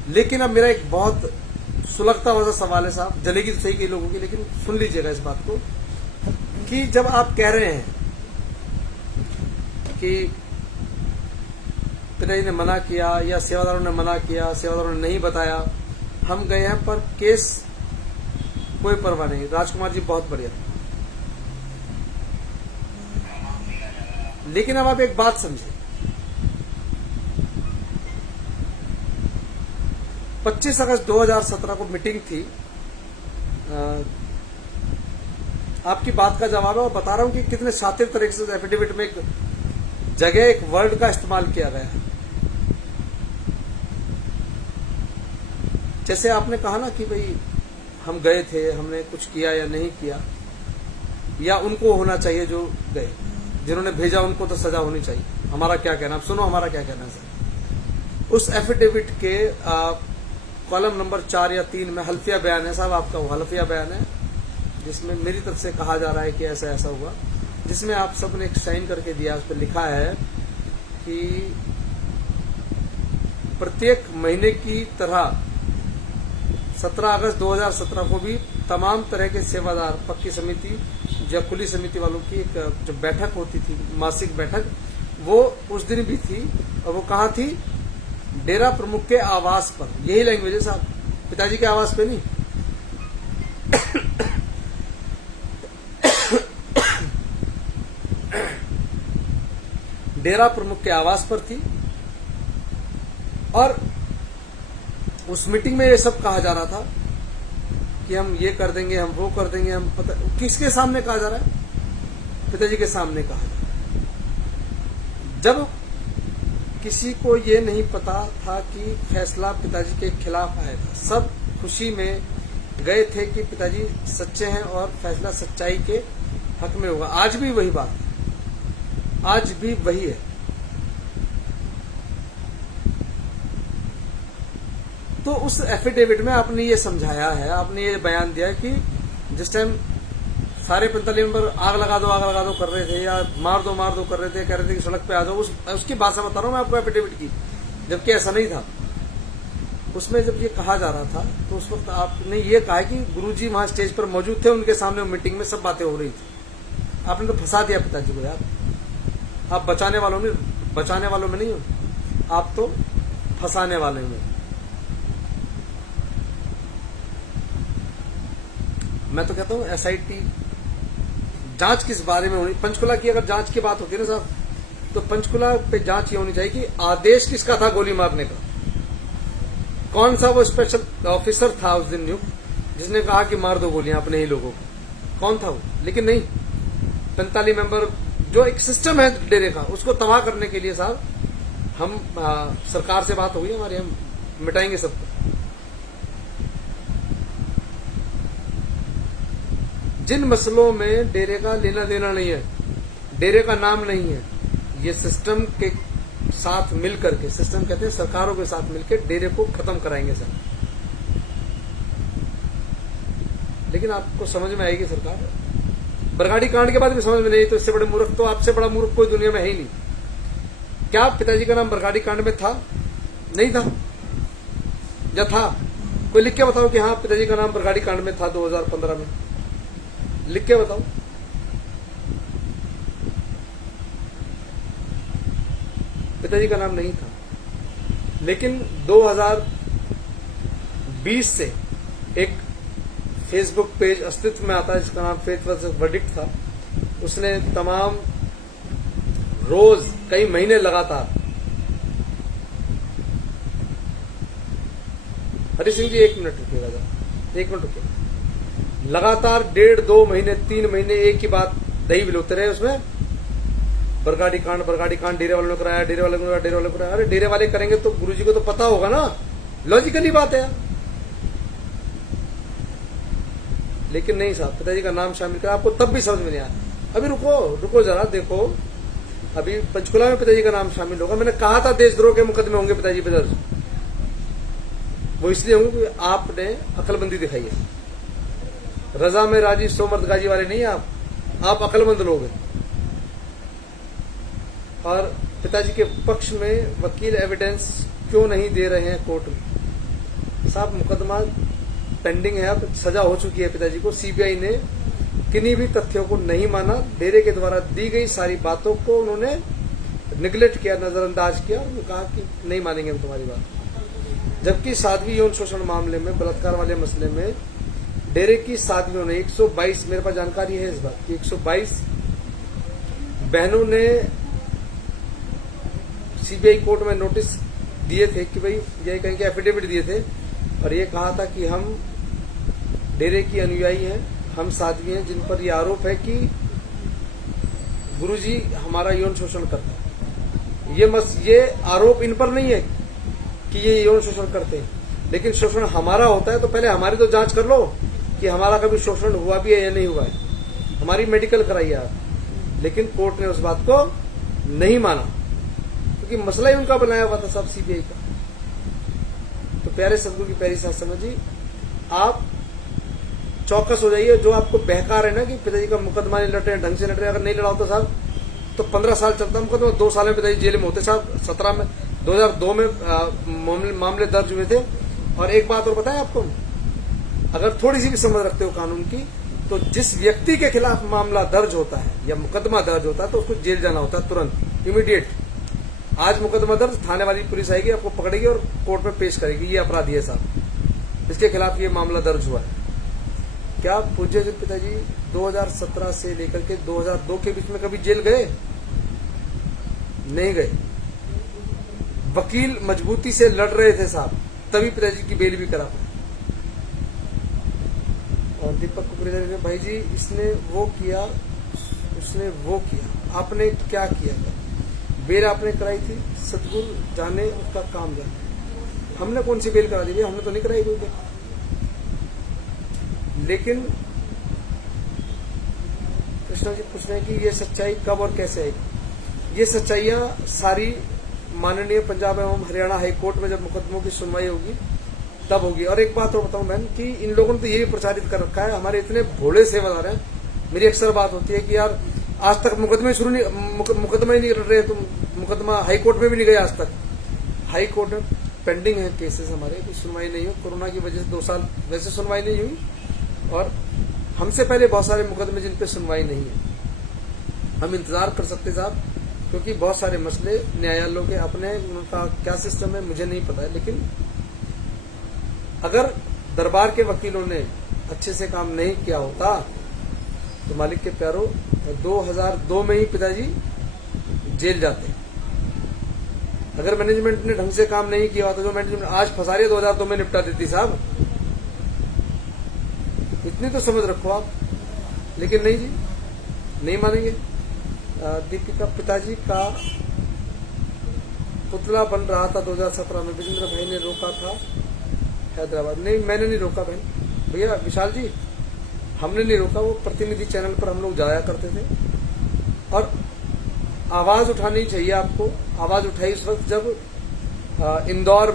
लेकिन अब मेरा एक बहुत सुलगता हुआ सवाल है साहब, जलेगी तो सही कई लोगों की, लेकिन सुन लीजिएगा इस बात को, कि जब आप कह रहे हैं कि पिताजी ने मना किया या सेवादारों ने मना किया, सेवादारों ने नहीं बताया, हम गए हैं, पर केस कोई परवाह नहीं। राजकुमार जी बहुत बढ़िया। लेकिन अब आप एक बात समझे, 25 अगस्त 2017 को मीटिंग थी, आपकी बात का जवाब है, और बता रहा हूं कि कितने शातिर तरीके से एफिडेविट में एक जगह एक वर्ड का इस्तेमाल किया गया है। जैसे आपने कहा ना कि भाई हम गए थे, हमने कुछ किया या नहीं किया, या उनको होना चाहिए जो गए, जिन्होंने भेजा उनको तो सजा होनी चाहिए। हमारा क्या कहना, आप सुनो हमारा क्या कहना है सर। उस एफिडेविट के कॉलम नंबर 4 या 3 में हल्फिया बयान है साहब, आपका वो हल्फिया बयान है, जिसमें मेरी तरफ से कहा जा रहा है कि ऐसा ऐसा हुआ, जिसमें आप सबने एक साइन करके दिया, उस पर लिखा है कि प्रत्येक महीने की तरह 17 अगस्त 2017 को भी तमाम तरह के सेवादार, पक्की समिति या खुली समिति वालों की एक जो बैठक होती थी, मासिक बैठक, वो उस दिन भी थी, और वो कहाँ थी? डेरा प्रमुख के आवास पर। यही लैंग्वेज है साहब, पिताजी के आवास पे नहीं। डेरा प्रमुख के आवास पर थी, और उस मीटिंग में ये सब कहा जा रहा था कि हम ये कर देंगे, हम वो कर देंगे, हम पता किसके सामने कहा जा रहा है? पिताजी के सामने कहा जा रहा है। जब किसी को ये नहीं पता था कि फैसला पिताजी के खिलाफ आएगा, सब खुशी में गए थे कि पिताजी सच्चे हैं और फैसला सच्चाई के हक में होगा। आज भी वही बात है, आज भी वही है। तो उस एफिडेविट में आपने ये समझाया है, आपने ये बयान दिया है कि जिस टाइम सारे 45 मेंबर आग लगा दो कर रहे थे, या मार दो कर रहे थे, कह रहे थे कि सड़क पे आ जाओ, उसकी भाषा बता रहा हूं मैं आपको एफिडेविट की, जबकि ऐसा नहीं था। उसमें जब ये कहा जा रहा था, तो उस वक्त आपने ये कहा कि गुरुजी वहां स्टेज पर मौजूद थे, उनके सामने मीटिंग में सब बातें हो रही थी। आपने तो फंसा दिया पिताजी को यार। आप बचाने वालों में नहीं हो, आप तो फंसाने वाले में। मैं तो कहता हूं एसआईटी जांच किस बारे में होनी, पंचकुला की अगर जांच की बात होती है ना साहब, तो पंचकुला पे जांच ये होनी चाहिए कि आदेश किसका था गोली मारने का, कौन सा वो स्पेशल ऑफिसर था उस दिन नियुक्त जिसने कहा कि मार दो गोलियां अपने ही लोगों को, कौन था वो? लेकिन नहीं, 45 मेंबर जो एक सिस्टम है डेरे का, उसको तबाह करने के लिए साहब हम सरकार से बात हुई हमारी, हम मिटाएंगे सबको। जिन मसलों में डेरे का लेना देना नहीं है, डेरे का नाम नहीं है, ये सिस्टम के साथ मिलकर के, सिस्टम कहते हैं सरकारों के साथ मिलकर डेरे को खत्म कराएंगे सर। लेकिन आपको समझ में आएगी सरकार, बरगाड़ी कांड के बाद भी समझ में नहीं, तो इससे बड़े मूर्ख, तो आपसे बड़ा मूर्ख कोई दुनिया में है ही नहीं। क्या पिताजी का नाम बरगाड़ी कांड में था? नहीं था, या था? कोई लिख के बताओ कि हाँ पिताजी का नाम बरगाड़ी कांड में था 2015 में, लिख के बताओ। पिताजी का नाम नहीं था। लेकिन 20 से एक फेसबुक पेज अस्तित्व में आता है जिसका नाम फेथ वर्सेस वर्डिक्ट था। उसने तमाम रोज कई महीने लगातार, हरि सिंह जी 1 मिनट रुकिएगा जरा, 1 मिनट रुकिए, लगातार 1.5-2 महीने 3 महीने एक ही बात दही बिलोते रहे उसमें। बरगाड़ी कांड डेरे वालों ने कराया, डेरे वाले ने कराया। अरे डेरे वाले करेंगे तो गुरुजी को तो पता होगा ना, लॉजिकली बात है। लेकिन नहीं साहब, पिताजी का नाम शामिल करा, आपको तब भी समझ में नहीं आया। अभी रुको जरा, देखो अभी पंचकुला में पिताजी का नाम शामिल होगा। मैंने कहा था देशद्रोह के मुकदमे होंगे पिताजी पे दर्ज, वो इसलिए होंगे कि आपने अकलमंदी दिखाई है। रजा में राजी सो मर्दगाजी वाले नहीं आप अकलमंद लोग हैं। और पिताजी के पक्ष में वकील एविडेंस क्यों नहीं दे रहे हैं कोर्ट में? साहब मुकदमा पेंडिंग है, अब सजा हो चुकी है पिताजी को। सीबीआई ने किन्हीं भी तथ्यों को नहीं माना, डेरे के द्वारा दी गई सारी बातों को उन्होंने निगलेक्ट किया, नजरअंदाज किया। उन्होंने कहा कि नहीं मानेंगे हम तुम्हारी बात। जबकि साध्वी यौन शोषण मामले में, बलात्कार वाले मसले में डेरे की साध्वियों ने 122, मेरे पास जानकारी है इस बात की, 122 बहनों ने सीबीआई कोर्ट में नोटिस दिए थे कि भाई ये कहीं के एफिडेविट दिए थे और ये कहा था कि हम डेरे की अनुयायी हैं, हम साध्वी हैं जिन पर यह आरोप है कि गुरुजी हमारा यौन शोषण करता है। ये आरोप इन पर नहीं है कि ये यौन शोषण करते हैं, लेकिन शोषण हमारा होता है तो पहले हमारी तो जांच कर लो कि हमारा कभी शोषण हुआ भी है या नहीं हुआ है। हमारी मेडिकल कराइए आप। लेकिन कोर्ट ने उस बात को नहीं माना क्योंकि मसला ही उनका बनाया हुआ था सब सीबीआई का। तो प्यारे सदगुरु की प्यारी साथ समझिए, आप चौकस हो जाइए। जो आपको बहका रहे ना कि पिताजी का मुकदमा नहीं लड़ रहे, ढंग से लड़ रहे, अगर नहीं लड़ा होता साहब तो 15 साल चलता मुकदमा, 2 साल में पिताजी जेल में होते साहब। 2002 में मामले दर्ज हुए थे। और एक बात और बताएं आपको, अगर थोड़ी सी भी समझ रखते हो कानून की, तो जिस व्यक्ति के खिलाफ मामला दर्ज होता है या मुकदमा दर्ज होता है तो उसको जेल जाना होता है तुरंत, इमीडिएट। आज मुकदमा दर्ज, थाने वाली पुलिस आएगी, आपको पकड़ेगी और कोर्ट में पेश करेगी, ये अपराधी है साहब, इसके खिलाफ ये मामला दर्ज हुआ है। क्या पूज्य पिताजी 2017 से लेकर के 2002 के बीच में कभी जेल गए? नहीं गए। वकील मजबूती से लड़ रहे थे साहब, तभी पिताजी की बेल भी करा पाए। और दीपक कुकरेजा ने भाई जी इसने वो किया, उसने वो किया, आपने क्या किया था? बेल आपने कराई थी, सतगुरु जाने, उसका काम जाने। हमने कौन सी बेल करा दी? हमने तो नहीं कराई कोई बेल। लेकिन कृष्णा जी पूछ रहे हैं कि ये सच्चाई कब और कैसे आएगी? ये सच्चाइयां सारी माननीय पंजाब एवं हरियाणा हाई कोर्ट में जब मुकदमों की सुनवाई होगी तब होगी। और एक बात और बताऊं बहन कि इन लोगों ने तो ये भी प्रचारित कर रखा है, हमारे इतने भोले सेवादार हैं। मेरी अक्सर बात होती है कि यार आज तक मुकदमा ही नहीं लड़ रहे, तुम मुकदमा हाई कोर्ट में भी नहीं गए आज तक। हाई कोर्ट में पेंडिंग है केसेस हमारे, कुछ सुनवाई नहीं हुई। कोरोना की वजह से 2 साल वैसे सुनवाई नहीं हुई और हमसे पहले बहुत सारे मुकदमे जिन पे सुनवाई नहीं है। हम इंतजार कर सकते साहब, क्योंकि बहुत सारे मसले न्यायालयों के अपने, उनका क्या सिस्टम है मुझे नहीं पता है। लेकिन अगर दरबार के वकीलों ने अच्छे से काम नहीं किया होता तो मालिक के प्यारों 2002 में ही पिताजी जेल जाते। अगर मैनेजमेंट ने ढंग से काम नहीं किया होता, जो मैनेजमेंट आज फंसा रही है 2002 में निपटा देती साहब। इतनी तो समझ रखो आप। लेकिन नहीं जी, नहीं मानेंगे। दीपिका पिताजी का पुतला बन रहा था 2017 में, विजेंद्र भाई ने रोका था हैदराबाद। नहीं, मैंने नहीं रोका बहन। भैया विशाल जी, हमने नहीं रोका। वो प्रतिनिधि चैनल पर हम लोग जाया करते थे और आवाज उठानी चाहिए आपको। आवाज उठाई उस वक्त जब इंदौर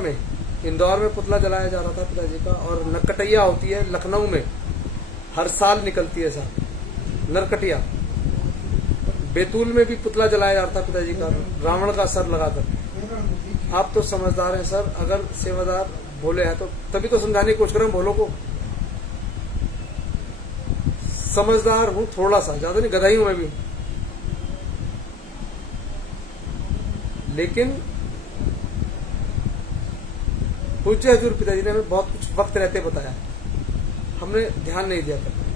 में पुतला जलाया जा रहा था पिताजी का। और नरकटिया होती है लखनऊ में, हर साल निकलती है साहब नरकटिया। बैतूल में भी पुतला जलाया जा रहा था पिताजी का, रावण का सर लगाकर। आप तो समझदार हैं सर, अगर सेवादार भोले हैं तो तभी तो समझाने की कोशिश कर रहे हैं भोलों को। समझदार हूं थोड़ा सा, ज्यादा नहीं, गधा ही हूं मैं भी। लेकिन पूज्य हजूर पिताजी ने हमें बहुत कुछ वक्त रहते बताया, हमने ध्यान नहीं दिया कभी।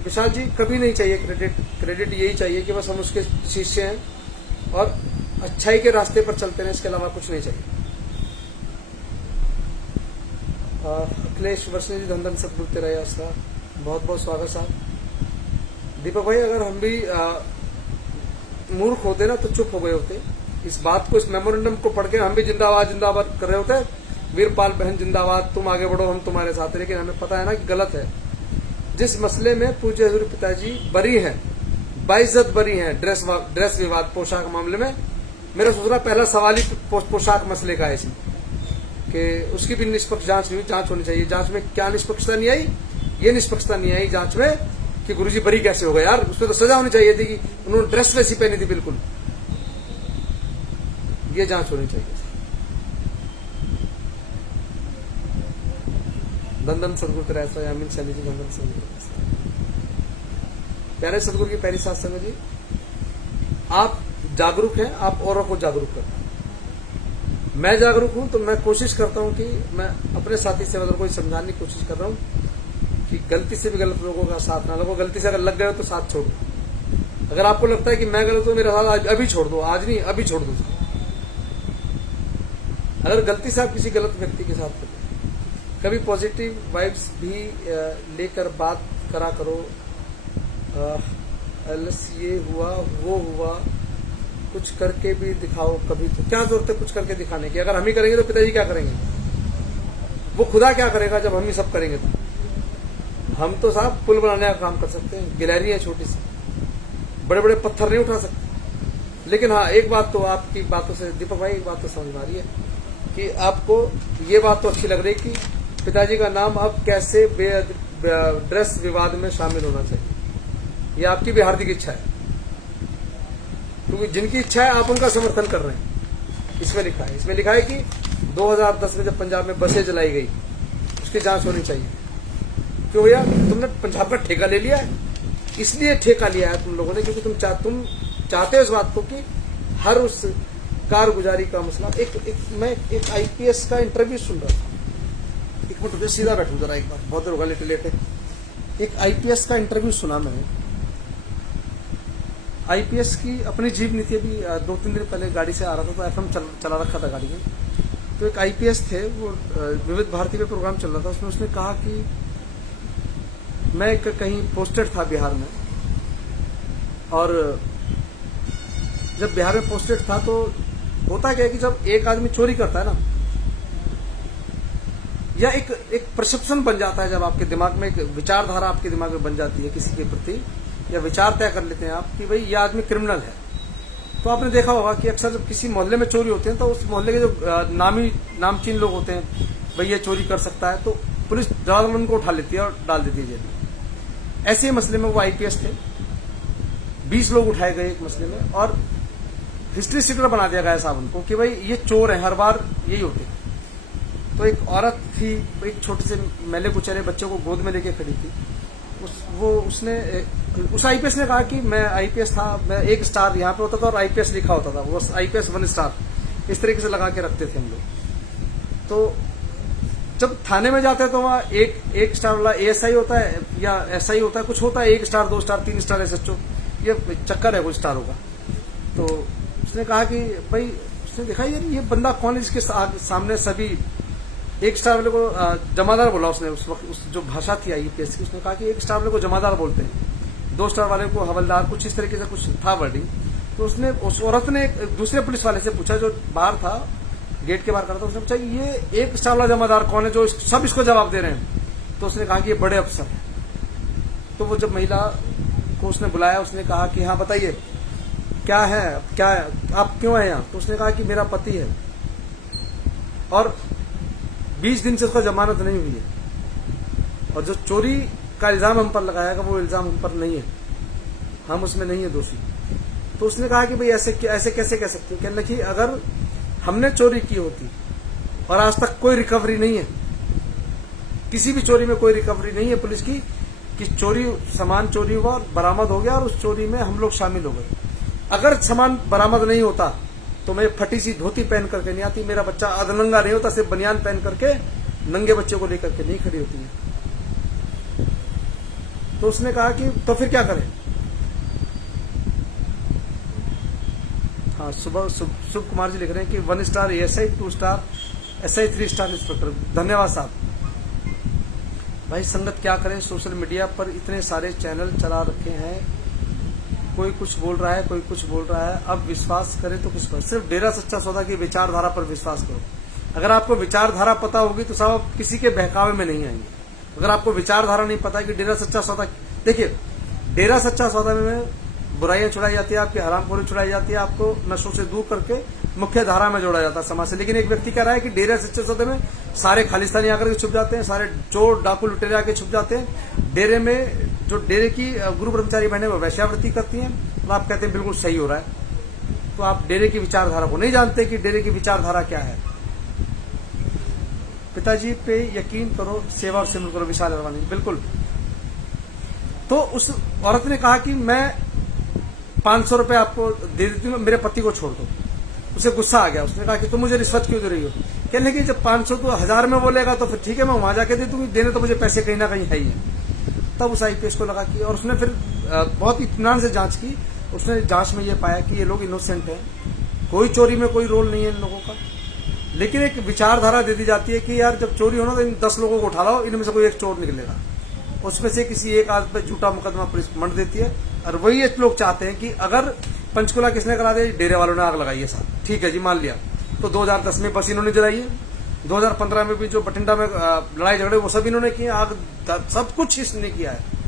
विशाल जी कभी नहीं चाहिए क्रेडिट यही चाहिए कि बस हम उसके शिष्य हैं और अच्छाई के रास्ते पर चलते हैं, इसके अलावा कुछ नहीं चाहिए। अखिलेश वर्षनी जी धन धन सतगुरु तेरा आसरा, बहुत बहुत स्वागत साहब। दीपक भाई अगर हम भी मूर्ख होते ना तो चुप हो गए होते, इस बात को, इस मेमोरेंडम को पढ़ के हम भी जिंदाबाद जिंदाबाद कर रहे होते, वीरपाल बहन जिंदाबाद, तुम आगे बढ़ो हम तुम्हारे साथ, लेकिन हमें पता है ना कि गलत है। जिस मसले में पूज्य हजूर पिताजी बरी हैं, बाइज्जत बरी हैं, ड्रेस विवाद पोशाक मामले में, मेरा सोचना पहला सवाल ही पोशाक मसले का है इसमें, कि उसकी भी निष्पक्ष जांच होनी चाहिए। जांच में क्या निष्पक्षता नहीं आई, ये निष्पक्षता नहीं आई जांच में कि गुरुजी बरी कैसे हो गए यार, उसमें तो सजा होनी चाहिए थी कि उन्होंने ड्रेस वैसी पहनी थी बिल्कुल, ये जांच होनी चाहिए। धन सदगुरु तेरा यामिन सैनी जी, धन सदगुरु। प्यारे सदगुरु की प्यारी साथ संगत जी, आप जागरूक हैं, आप औरों को जागरूक करते हैं। मैं जागरूक हूं तो मैं कोशिश करता हूं कि मैं अपने साथी सेवादार को समझाने की कोशिश कर रहा हूं कि गलती से भी गलत लोगों का साथ ना लगो। गलती से अगर लग गए तो साथ छोड़ दो। अगर आपको लगता है कि मैं गलत हूं, मेरा साथ अभी छोड़ दो, आज नहीं अभी छोड़ दो। अगर गलती से आप किसी गलत व्यक्ति के साथ करते, कभी पॉजिटिव वाइब्स भी लेकर बात करा करो। ये हुआ वो हुआ, कुछ करके भी दिखाओ कभी, तो क्या जरूरत है कुछ करके दिखाने की? अगर हम ही करेंगे तो पिताजी क्या करेंगे? वो खुदा क्या करेगा जब हम ही सब करेंगे? तो हम तो साहब पुल बनाने का काम कर सकते हैं, गिलहरी है छोटी सी, बड़े बड़े पत्थर नहीं उठा सकते। लेकिन हाँ, एक बात तो आपकी बातों से दीपक भाई, एक बात तो समझ में आ रही है कि आपको ये बात तो अच्छी लग रही कि पिताजी का नाम अब कैसे ड्रेस विवाद में शामिल होना चाहिए। ये आपकी भी हार्दिक इच्छा है, क्योंकि जिनकी इच्छा है आप उनका समर्थन कर रहे हैं। इसमें लिखा है, इसमें लिखा है कि 2010 में जब पंजाब में बसें जलाई गई, उसकी जांच होनी चाहिए। क्यों भैया? तुमने पंजाब का ठेका ले लिया है, इसलिए ठेका लिया है तुम लोगों ने, क्योंकि तुम चाहते हो इस बात को कि हर उस कारगुजारी का मसला। मैं एक आईपीएस का इंटरव्यू सुन रहा था, एक मिनट सीधा बैठू जरा, एक बार, बहुत देर होगा लेटे लेटे। एक आईपीएस का इंटरव्यू सुना मैंने। आईपीएस की अपनी जीव नीति, अभी 2-3 दिन पहले गाड़ी से आ रहा था तो एफएम चला रखा था गाड़ी में, तो एक आईपीएस थे, वो विविध भारती पे प्रोग्राम चल रहा था, उसमें उसने कहा कि मैं कहीं पोस्टेड था बिहार में, और जब बिहार में पोस्टेड था तो होता क्या है कि जब एक आदमी चोरी करता है ना, या एक परसेप्शन बन जाता है, जब आपके दिमाग में एक विचारधारा आपके दिमाग में बन जाती है किसी के प्रति, या विचार तय कर लेते हैं आप कि भाई ये आदमी क्रिमिनल है। तो आपने देखा होगा कि अक्सर जब किसी मोहल्ले में चोरी होते हैं तो उस मोहल्ले के जो नामचीन लोग होते हैं, भाई ये चोरी कर सकता है, तो पुलिस ज्यादा उनको उठा लेती है और डाल देती है जेल में। ऐसे ही मसले में वो आईपीएस थे, 20 लोग उठाए गए एक मसले में, और हिस्ट्री सीटर बना दिया गया साहब उनको कि भाई ये चोर है, हर बार यही होते हैं। तो एक औरत थी, एक छोटे से मैले कुचले बच्चे को गोद में लेके खड़ी थी, उस आईपीएस ने कहा कि मैं आईपीएस था, मैं 1 स्टार यहाँ पे होता था और आईपीएस लिखा होता था, वो आईपीएस 1 स्टार इस तरीके से लगा के रखते थे हम लोग। तो जब थाने में जाते हैं तो वहाँ एक स्टार वाला एएसआई होता है या एसआई होता है, कुछ होता है 1 स्टार 2 स्टार 3 स्टार एसएचओ, ये चक्कर है कुछ स्टारों का। तो उसने कहा कि भाई, उसने देखा ये बंदा कौन है जिसके सामने सभी 1 स्टार वाले को जमादार बोला उसने, उस वक्त उस जो भाषा थी आईपीएस की, उसने कहा कि 1 स्टार वाले को जमादार बोलते हैं, 2 स्टार वाले को हवलदार, कुछ इस तरीके से कुछ था वर्डिंग। तो उसने, उस औरत ने एक दूसरे पुलिस वाले से पूछा जो बाहर था, गेट के बाहर खड़ा था, उसने पूछा कि ये 1 स्टार वाला जमादार कौन है जो सब इसको जवाब दे रहे हैं? तो उसने कहा कि ये बड़े अफसर है। तो वो जब महिला को उसने बुलाया, उसने कहा कि हाँ बताइए क्या है, आप क्यों है यहाँ? तो उसने कहा कि मेरा पति है और 20 दिन से उसका जमानत नहीं हुई है, और जो चोरी का इल्जाम हम पर लगाया गया वो इल्जाम हम पर नहीं है, हम उसमें नहीं है दोषी। तो उसने कहा कि भाई ऐसे कैसे कह सकते हो? कहने लगी अगर हमने चोरी की होती और आज तक कोई रिकवरी नहीं है, किसी भी चोरी में कोई रिकवरी नहीं है पुलिस की, कि सामान चोरी हुआ और बरामद हो गया और उस चोरी में हम लोग शामिल हो गए। अगर सामान बरामद नहीं होता तो मैं फटी सी धोती पहन करके नहीं आती, मेरा बच्चा अधनंगा नहीं होता, सिर्फ बनियान पहन करके नंगे बच्चे को लेकर के नहीं खड़ी होती है। तो उसने कहा कि तो फिर क्या करें। हाँ, शुभ कुमार जी लिख रहे हैं कि 1 star ASI, 2 star SI, 3 star inspector. धन्यवाद साहब। भाई संगत क्या करें, सोशल मीडिया पर इतने सारे चैनल चला रखे हैं, कोई कुछ बोल रहा है, कोई कुछ बोल रहा है। अब विश्वास करें तो किस पर? सिर्फ डेरा सच्चा सौदा की विचारधारा पर विश्वास करो। अगर आपको विचारधारा पता होगी तो साहब आप किसी के बहकावे में नहीं आएंगे। अगर आपको विचारधारा नहीं पता कि डेरा सच्चा सौदा, देखिए डेरा सच्चा सौदा में बुराइयां छुड़ाई जाती है, आपकी हरामखोरी छुड़ाई जाती है, आपको नशों से दूर करके मुख्य धारा में जोड़ा जाता है समाज से। लेकिन एक व्यक्ति कह रहा है कि डेरा सच्चे सौदे में सारे खालिस्तानी आकर के छुप जाते हैं, सारे चोर डाकू लुटेरे आके छुप जाते हैं। डेरे में जो डेरे की गुरु ब्रह्मचारी बहने वो वैश्यावृत्ति करती हैं, तो आप कहते हैं बिल्कुल सही हो रहा है। तो आप डेरे की विचारधारा को नहीं जानते कि डेरे की विचारधारा क्या है। पिताजी पे यकीन करो, सेवा और सिमरन करो। विशाल अरवानी, बिल्कुल। तो उस औरत ने कहा कि मैं 500 रुपए आपको दे देती हूँ, मेरे पति को छोड़ दो। उसे गुस्सा आ गया, उसने कहा कि तुम मुझे रिश्वत क्यों दे रही हो। कहने लगी जब 500 तो 1000 में बोलेगा तो फिर ठीक है, मैं वहां जाके दे दूंगी, देने तो मुझे पैसे कहीं ना कहीं है ही है। तब उस आईपीएस को लगा कि, और उसने फिर बहुत इत्मीनान से जांच की। उसने जांच में ये पाया कि ये लोग इनोसेंट हैं, कोई चोरी में कोई रोल नहीं है इन लोगों का। लेकिन एक विचारधारा दे दी जाती है कि यार जब चोरी होना तो इन 10 लोगों को उठा लाओ, इनमें से कोई एक चोर निकलेगा। उसमें से किसी एक आदमी पे झूठा मुकदमा पुलिस मंड देती है। और वही लोग चाहते हैं कि अगर पंचकुला किसने करा दिया, डेरे वालों ने आग लगाई है साहब, ठीक है जी मान लिया, तो 2010 में बस इन्होंने जलाई है, 2015 में भी जो बठिंडा में लड़ाई झगड़े वो सब इन्होंने किए, आग सब कुछ इसने किया है।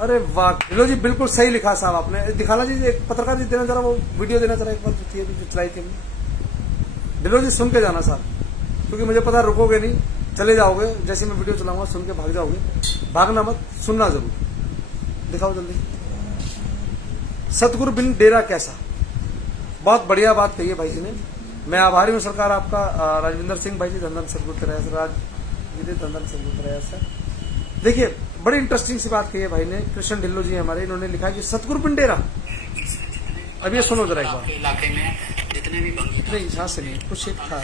अरे वाह ढिल्लो जी, बिल्कुल सही लिखा साहब आपने। दिखाना जी, एक पत्रकार जी देना जरा, वो वीडियो देना जरा एक बार जो चलाई थी। ढिल्लो जी सुन के जाना साहब, क्योंकि मुझे पता रुकोगे नहीं, चले जाओगे। जैसे मैं वीडियो चलाऊंगा सुन के भाग जाओगे। भागना मत, सुनना जरूर। दिखाओ जल्दी। सतगुरु बिन डेरा कैसा, बहुत बढ़िया बात कही है भाई जी ने। मैं आभारी हूँ सरकार आपका। राजविंदर सिंह भाई जी, धंधन सतगुरु तेरा धंधन सतगुरु तेरा सर। देखिए बड़ी इंटरेस्टिंग सी बात कही है भाई ने। कृष्ण ढिल्लो जी हमारे, इन्होंने लिखा है कि सतगुरु बिन डेरा। अब ये सुनो जरा एक बार। इलाके में जितने भी बंगी नहीं यहाँ से नहीं, कुछ एक था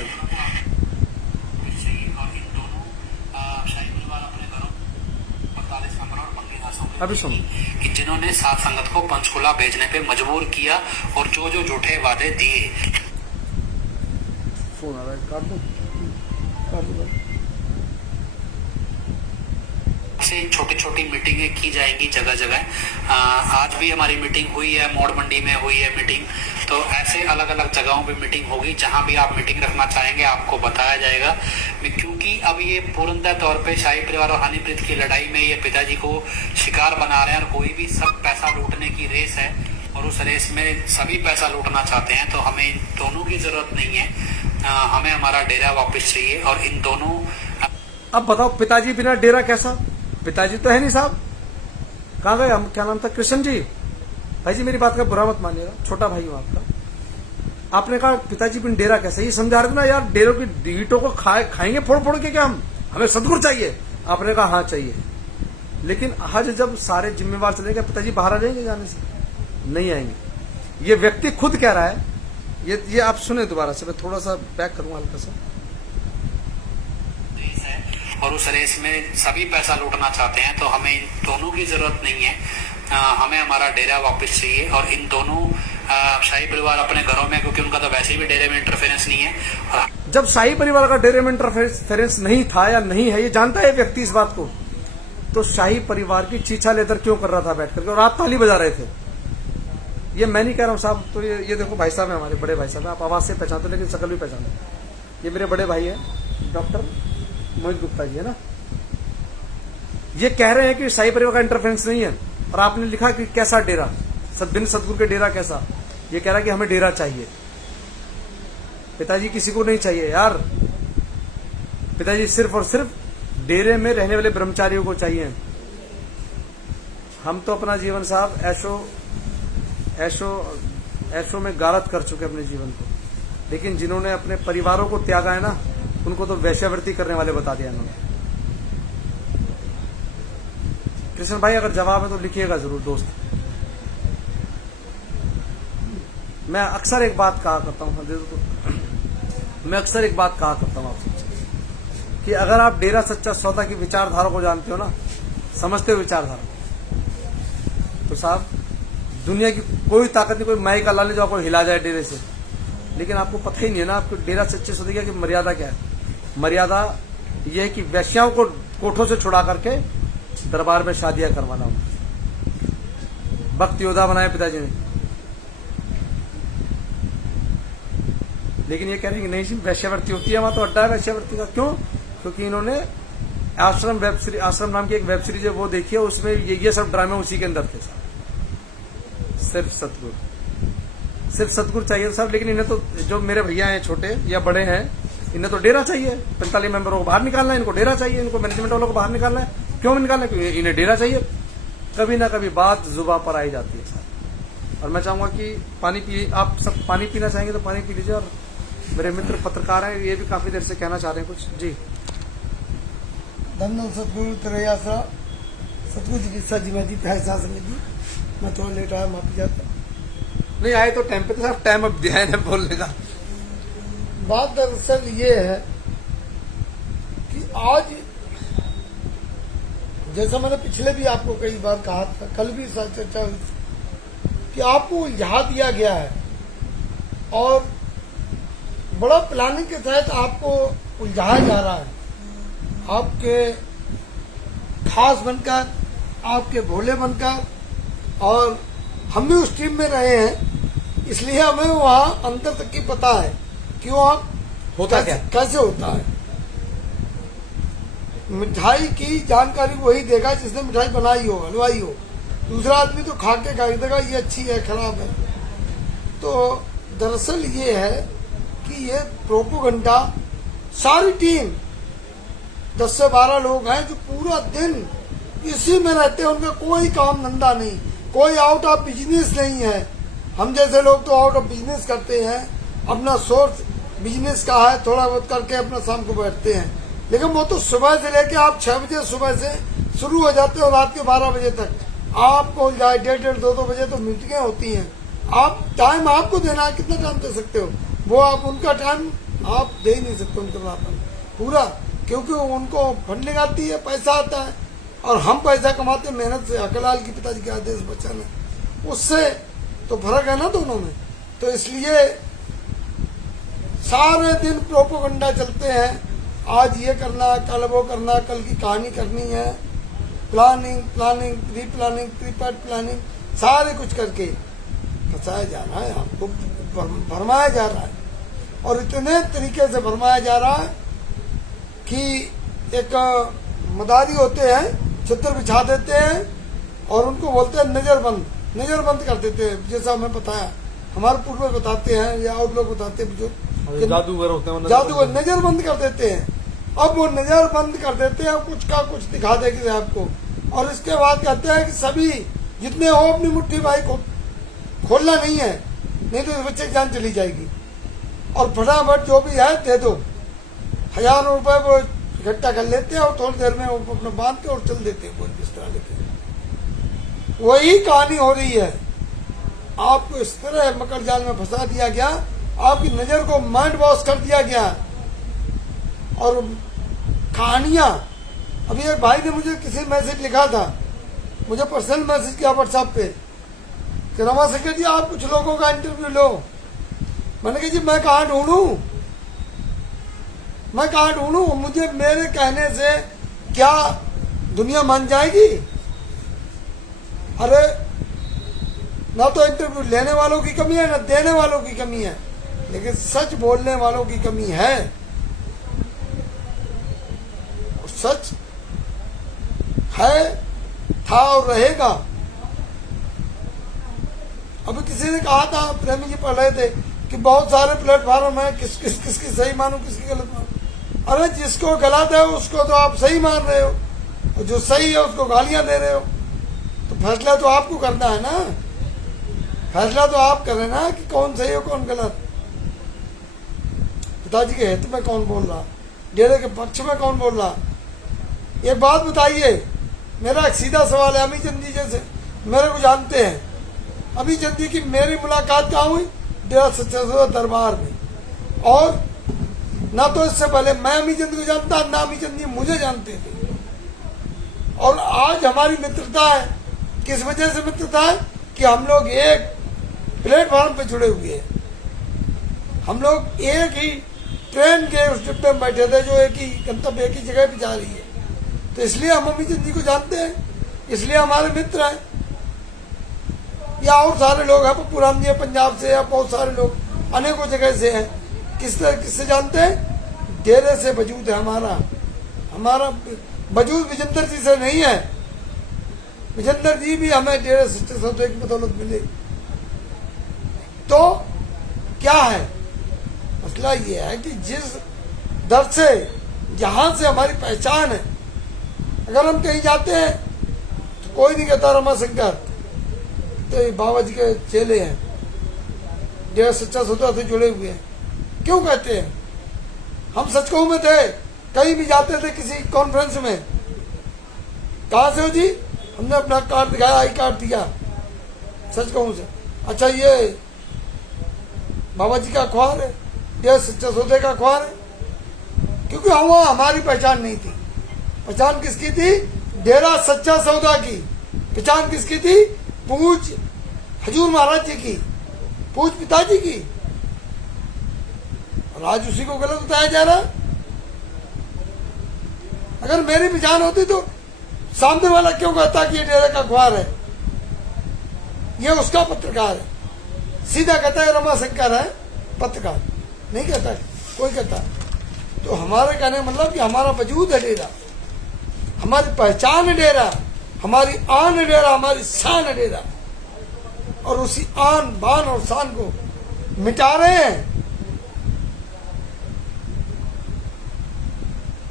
अभी सुनो, कि जिन्होंने सात संगत को पंचकुला भेजने पे मजबूर किया और जो जो झूठे वादे दिए। फोन आ रहा है, काट दो। से छोटी छोटी मीटिंगें की जाएंगी जगह जगह। आज भी हमारी मीटिंग हुई है, मोड़ मंडी में हुई है मीटिंग। तो ऐसे अलग अलग जगहों पे मीटिंग होगी, जहां भी आप मीटिंग रखना चाहेंगे आपको बताया जाएगा। क्योंकि अब ये पूर्णतः तौर पे शाही परिवार और हानिप्रीत की लड़ाई में ये पिताजी को शिकार बना रहे हैं, और कोई भी सब पैसा लूटने की रेस है, और उस रेस में सभी पैसा लूटना चाहते हैं। तो हमें इन दोनों की जरूरत नहीं है, हमें हमारा डेरा वापस चाहिए। और इन दोनों, अब बताओ पिताजी बिना डेरा कैसा? पिताजी तो है नहीं साहब, कहाँ गए? हम क्या नाम था, कृष्ण जी भाई जी, मेरी बात का बुरा मत मानिएगा, छोटा भाई हूं आपका। आपने कहा पिताजी बिन डेरा कैसा, ये समझा रहे थे ना यार, डेरों की ईंटों को खाएंगे फोड़ फोड़ के क्या हम, हमें सदगुरु चाहिए। आपने कहा हाँ चाहिए, लेकिन आज जब सारे जिम्मेवार चले गए, पिताजी बाहर आ जाएंगे जाने से? नहीं आएंगे। ये व्यक्ति खुद कह रहा है, ये आप सुने दोबारा से, मैं थोड़ा सा बैक करूंगा हल्का सा। और उस रेस में सभी पैसा लूटना चाहते हैं। तो हमें इन दोनों की जरूरत नहीं है, हमें हमारा डेरा वापस चाहिए। और इन दोनों शाही परिवार अपने घरों में, क्योंकि उनका तो वैसे भी डेरे में इंटरफेरेंस नहीं है। जब शाही परिवार का डेरे में इंटरफेरेंस नहीं था या नहीं है, ये जानता है व्यक्ति इस बात को, तो शाही परिवार की चीछा लेदर क्यों कर रहा था बैठ करके, और आप ताली बजा रहे थे? ये मैं नहीं कह रहा हूँ साहब। तो ये देखो भाई साहब है, हमारे बड़े भाई साहब, आप आवाज से पहचानते लेकिन शकल भी पहचानते। ये मेरे बड़े भाई है, डॉक्टर मोहित गुप्ता जी है ना। ये कह रहे हैं कि शाही परिवार का इंटरफेरेंस नहीं है, और आपने लिखा कि कैसा डेरा, बिन सतगुरु के डेरा कैसा। ये कह रहा है कि हमें डेरा चाहिए। पिताजी किसी को नहीं चाहिए यार, पिताजी सिर्फ और सिर्फ डेरे में रहने वाले ब्रह्मचारियों को चाहिए। हम तो अपना जीवन साहब ऐशो में गारत कर चुके अपने जीवन को, लेकिन जिन्होंने अपने परिवारों को त्यागा है ना, उनको तो वैश्यावृत्ति करने वाले बता दिया इन्होंने। कृष्ण भाई अगर जवाब है तो लिखिएगा जरूर दोस्त। मैं अक्सर एक बात कहा करता हूं, मैं अक्सर एक बात कहा करता हूँ आपसे कि अगर आप डेरा सच्चा सौदा की विचारधारा को जानते हो ना, समझते हो विचारधारा, तो साहब दुनिया की कोई ताकत नहीं, कोई माई का लाल जो आपको हिला जाए डेरे से। लेकिन आपको पता ही नहीं है ना आपको डेरा सच्चे सौदे की मर्यादा क्या है। मर्यादा यह है कि वैश्याओं को कोठों से छुड़ा करके दरबार में शादियां करवाना हो। भक्त योद्धा बनाए पिताजी ने, लेकिन ये कह रहे हैं कि नहीं सिर्फ वैश्यावृत्ति होती है, वहां तो अड्डा है वैश्यावृत्ति का। क्यों? क्योंकि इन्होंने आश्रम नाम की एक वेब सीरीज है वो देखी है, उसमें ये सब ड्रामे उसी के अंदर थे साहब। सिर्फ सतगुरु चाहिए साहब। लेकिन इन्हें तो, जो मेरे भैया हैं छोटे या बड़े हैं, इन्हें तो डेरा चाहिए। 45 मेंबरों को बाहर निकालना है, इनको डेरा चाहिए, इनको मैनेजमेंट वालों को बाहर निकालना है। क्यों निकालना है? क्योंकि इन्हें डेरा चाहिए। कभी ना कभी बात जुबा पर आई जाती है साहब। और मैं चाहूंगा कि पानी पी, आप सब पानी पीना चाहेंगे तो पानी पी लीजिए। और मेरे मित्र पत्रकार हैं, ये भी काफी देर से कहना चाह रहे हैं कुछ। जी धन्य सतगुरु तेरे आसरा, सतगुरु चिकित्सा जीवन जी फैसला समिति। मैं थोड़ा लेट आया, माफी चाहता। नहीं आए तो टाइम पे तो साहब, टाइम अब दिया है बोलने का। बात दरअसल ये है कि आज, जैसा मैंने पिछले भी आपको कई बार कहा था, कल भी साथ चर्चा हुई कि आपको उलझा दिया गया है और बड़ा प्लानिंग के तहत आपको उलझाया जा रहा है। आपके खास बनकर, आपके भोले बनकर, और हम भी उस टीम में रहे हैं, इसलिए हमें वहां अंतर तक की पता है कि वहां होता क्या, कैसे होता है। मिठाई की जानकारी वही देगा जिसने मिठाई बनाई हो, हलवाई हो। दूसरा आदमी तो खा के कह देगा ये अच्छी है, खराब है। तो दरअसल ये है कि ये प्रोपोगंडा, सारी टीम 10 से 12 लोग हैं जो पूरा दिन इसी में रहते हैं। उनका कोई काम धंधा नहीं, कोई आउट ऑफ बिजनेस नहीं है। हम जैसे लोग तो आउट ऑफ बिजनेस करते हैं, अपना सोर्स बिजनेस का है, थोड़ा बहुत करके अपना शाम को बैठते हैं। लेकिन वो तो सुबह से लेके आप 6 बजे सुबह से शुरू हो जाते हो, रात के 12 बजे तक आपको जाए 1:30 2 बजे तो मीटिंगें होती हैं। आप टाइम आपको देना है, कितना टाइम दे सकते हो? वो आप उनका टाइम आप दे ही नहीं सकते उनके बराबर पूरा, क्योंकि उनको फंडिंग आती है, पैसा आता है, और हम पैसा कमाते मेहनत से। अकलाल की पिताजी के आदेश बच्चा ने, उससे तो फर्क है ना दोनों में। तो इसलिए सारे दिन प्रोपोगंडा चलते हैं, आज ये करना, कल वो करना, कल की कहानी करनी है, planning pre planning, prepaid planning, सारे कुछ करके फंसाया जा रहा है, आपको भरमाया जा रहा है। और इतने तरीके से भरमाया जा रहा है कि एक मदारी होते हैं, छत्र बिछा देते हैं और उनको बोलते हैं नजर बंद कर देते हैं। जैसा हमें बताया, हमारे पूर्व बताते हैं या और लोग बताते हैं, जो जादूगर होते हैं, जादूगर नजर बंद कर देते हैं। अब वो नजर बंद कर देते हैं, कुछ का कुछ दिखा देंगे आपको, और इसके बाद कहते हैं कि सभी जितने हो अपनी मुट्ठी भाई को खोलना नहीं है, नहीं तो इस बच्चे की जान चली जाएगी, और फटाफट जो भी है दे दो। 1000 रुपए वो इकट्ठा कर लेते हैं और थोड़ी देर में वो अपने बांध के और चल देते हैं, कोई किस तरह लेके। वही कहानी हो रही है। आपको इस तरह मकर जाल में फंसा दिया गया, आपकी नजर को माइंड वॉश कर दिया गया। और कहानियां, अभी एक भाई ने मुझे किसी मैसेज लिखा था, मुझे पर्सनल मैसेज किया व्हाट्सएप पे कि रमा शंकर जी आप कुछ लोगों का इंटरव्यू लो। मैंने कहा जी मैं कहाँ ढूंढूं, मुझे मेरे कहने से क्या दुनिया मान जाएगी? अरे ना तो इंटरव्यू लेने वालों की कमी है, ना देने वालों की कमी है, लेकिन सच बोलने वालों की कमी है। और सच है, था और रहेगा। अभी किसी ने कहा था, प्रेमी जी पढ़ रहे थे कि बहुत सारे प्लेटफॉर्म है, किसकी सही मानो, किसकी गलत मानो। अरे जिसको गलत है उसको तो आप सही मान रहे हो, और जो सही है उसको गालियां दे रहे हो। तो फैसला तो आपको करना है ना, फैसला तो आप करें ना कि कौन सही हो कौन गलत। पिताजी के हित में कौन बोल रहा, डेरे के पक्ष में कौन बोल रहा। एक बात बताइए, मेरा एक सीधा सवाल है। अमीचंद जी जैसे मेरे को जानते हैं, अमीचंद जी की मेरी मुलाकात कहाँ हुई? डेरा सच्चा सौदा दरबार में। और ना तो इससे पहले मैं अमीचंद को जानता, ना अमीचंद जी मुझे जानते थे। और आज हमारी मित्रता है, किस वजह से मित्रता है कि हम लोग एक प्लेटफॉर्म पे जुड़े हुए हैं। हम लोग एक ही ट्रेन के उस डिब्बे में बैठे थे जो एक ही गंतव्य, एक ही जगह पे जा रही है। तो इसलिए हम अमीचंद जी को जानते हैं, इसलिए हमारे मित्र हैं। या और सारे लोग हैं, पप्पूराम जी पंजाब से, या बहुत सारे लोग अनेकों जगह से हैं। किससे जानते हैं? डेरे से वजूद है हमारा वजूद विजेंद्र जी से नहीं है। विजेंद्र जी भी हमें डेरे सच्चे सौदे की बदौलत मिले। तो क्या है मसला? ये है कि जिस दर से, जहां से हमारी पहचान है, अगर हम कहीं जाते हैं तो कोई नहीं कहता रमाशंकर तो ये बाबा जी के चेले हैं, डेरा सच्चा सौदा से जुड़े हुए हैं। क्यों कहते हैं? हम सचकों में थे, कहीं भी जाते थे किसी कॉन्फ्रेंस में, कहां से हो जी? हमने अपना कार्ड दिखाया, आई कार्ड दिया, सच कहूं से, अच्छा ये बाबा जी का अखबार है, ये सच्चा सौदे का अखबार है। क्योंकि वहां हमारी पहचान नहीं थी। पहचान किसकी थी? डेरा सच्चा सौदा की। पहचान किसकी थी? पूज हजूर महाराज जी की, पूज पिताजी की। और आज उसी को गलत बताया जा रहा। अगर मेरी पहचान होती तो सामने वाला क्यों कहता कि ये डेरे का अखबार है, ये उसका पत्रकार है? सीधा कहता है रमाशंकर है पत्रकार, नहीं कहता कोई कहता। तो हमारे कहने का मतलब कि हमारा वजूद है डेरा, हमारी पहचान है डेरा, हमारी आन है डेरा, हमारी शान है डेरा। और उसी आन बान और शान को मिटा रहे हैं।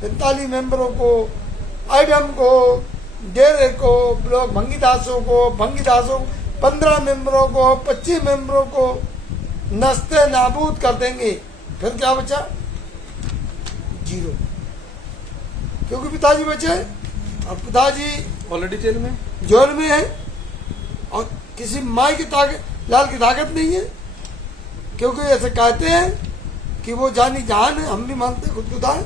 45 मेंबरों को, आईडम को, डेरे को, ब्लॉक भंगीदासों को, 15 मेंबरों को, 25 मेंबरों को नस्ते नाबूद कर देंगे। फिर क्या बचा? जीरो। क्योंकि पिताजी बचे और पिताजी ऑलरेडी जेल में है और किसी माई की ताकत, लाल की ताकत नहीं है। क्योंकि ऐसे कहते हैं कि वो जानी जहान है, हम भी मानते खुद खुदा है,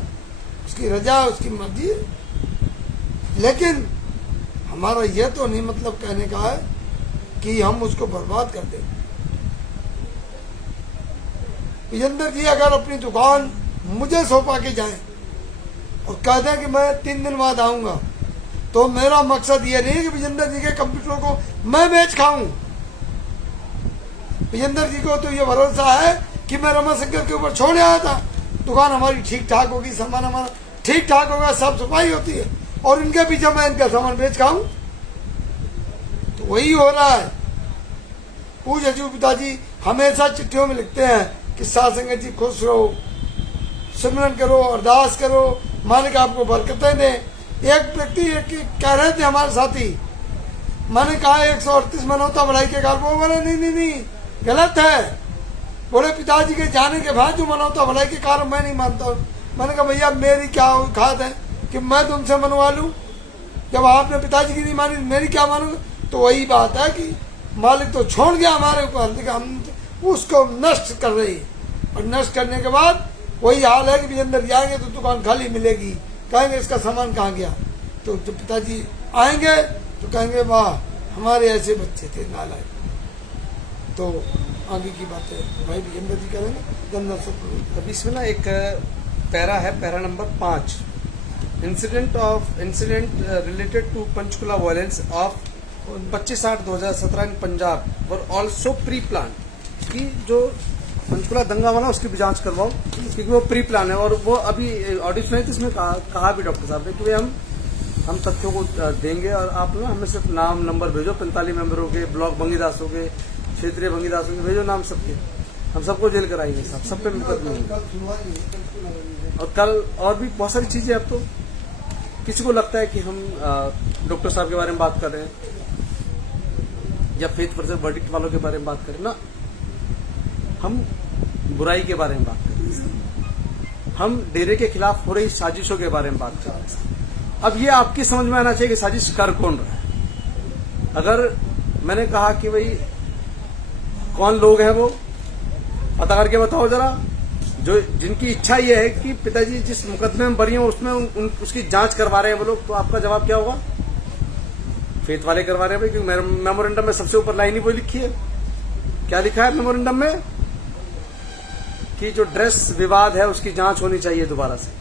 उसकी रजा है, उसकी मर्जी है। लेकिन हमारा यह तो नहीं मतलब कहने का है कि हम उसको बर्बाद कर दें। विजेंद्र जी अगर अपनी दुकान मुझे सौंपा के जाएं और कह दें कि मैं 3 दिन बाद आऊंगा, तो मेरा मकसद ये नहीं कि विजेंद्र जी के कंप्यूटरों को मैं बेच खाऊं। विजेंद्र जी को तो ये भरोसा है कि मैं रमाशंकर के ऊपर छोड़ आया था, दुकान हमारी ठीक ठाक होगी, सामान हमारा ठीक ठाक होगा, साफ सफाई होती है, और इनके पीछे मैं इनका सामान बेच खाऊं। तो वही हो रहा है। पूज हजूर पिताजी हमेशा चिट्ठियों में लिखते हैं कि साध संगत जी खुश रहो, सिमरन करो, अरदास करो, मालिक आपको बरकतें दे। एक व्यक्ति कह रहे थे हमारे साथी, मैंने कहा 138 मनौता भलाई के कारण, वो बोले नहीं गलत है। बोले पिताजी के जाने के बाद जो मनौता भलाई के कारण मैं नहीं मानता। मैंने कहा भैया मेरी क्या औकात है कि मैं तुमसे मनवा लूं? जब आपने पिताजी की नहीं मानी मेरी क्या मानूंगा? तो वही बात है कि मालिक तो छोड़ गया हमारे ऊपर, लेकिन हम उसको नष्ट कर रही, और नष्ट करने के बाद वही हाल है कि विजेंद्र जाएंगे तो दुकान खाली मिलेगी, कहेंगे इसका सामान कहाँ गया। तो जब पिताजी आएंगे तो कहेंगे वाह हमारे ऐसे बच्चे थे नालायक। तो आगे की बातें भाई विजेंद्र जी करेंगे। धन्यवाद। अभी इसमें ना एक पैरा है, para number 5, incident related to Panchkula violence of 25/8/2017 in Punjab were also pre plan. कि जो पंचकुला दंगा हुआ ना उसकी भी जांच करवाओ, क्योंकि वो प्री प्लान है। और वो अभी ऑडिट सुनाई थी, इसमें कहा भी डॉक्टर साहब ने कि हम तथ्यों को देंगे और आप ना हमें सिर्फ नाम नंबर भेजो, 45 मेंबरों के, ब्लॉक भंगीदासों के, क्षेत्रीय भंगीदासों के भेजो नाम सबके, हम सबको जेल कराएंगे, सब पे मुकदमा। और कल और भी बहुत सारी चीजें। अब तो किसी को लगता है कि हम डॉक्टर साहब के बारे में बात कर रहे हैं या फेथ वर्सेस वर्डिक्ट वालों के बारे में बात करें ना, हम बुराई के बारे में बात करें, हम डेरे के खिलाफ हो रही साजिशों के बारे में बात करें। अब ये आपकी समझ में आना चाहिए कि साजिश कर कौन रहा है। अगर मैंने कहा कि भाई कौन लोग हैं वो पता करके बताओ जरा, जो जिनकी इच्छा ये है कि पिताजी जिस मुकदमे में बरी हो उसमें उसकी जांच करवा रहे हैं वो लोग, तो आपका जवाब क्या होगा? फेथ वाले करवा रहे हैं भाई, क्योंकि मेमोरेंडम में सबसे ऊपर लाइन ही वही लिखी है। क्या लिखा है मेमोरेंडम में? कि जो ड्रेस विवाद है उसकी जांच होनी चाहिए दोबारा से,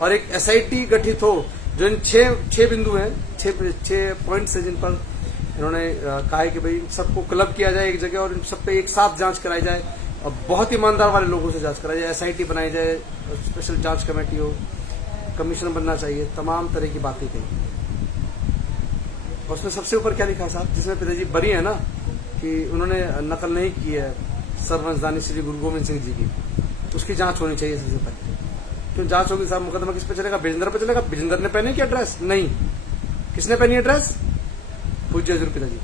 और एक एसआईटी गठित हो। जो इन छह बिंदु हैं, छह पॉइंट्स है जिन पर इन्होंने कहा है कि भाई सबको क्लब किया जाए एक जगह और इन सब पे एक साथ जांच कराई जाए और बहुत ईमानदार वाले लोगों से जांच कराई जाए, एसआईटी बनाई जाए, स्पेशल जांच कमेटी हो, कमीशन बनना चाहिए, तमाम तरह की बातें कही। और उसमें सबसे ऊपर क्या लिखा है साहब, जिसमें पिताजी बरी है ना कि उन्होंने नकल नहीं की है सर्ववंशदानी श्री गुरु गोविंद सिंह जी की, उसकी जांच होनी चाहिए सबसे पहले। क्यों जांच होगी साहब? मुकदमा किस पे चलेगा? बिजेंद्र पे चलेगा। बिजेंद्र ने पहनी क्या ड्रेस? नहीं। किसने पहनी है ड्रेस? पूज्य हजूर पिताजी।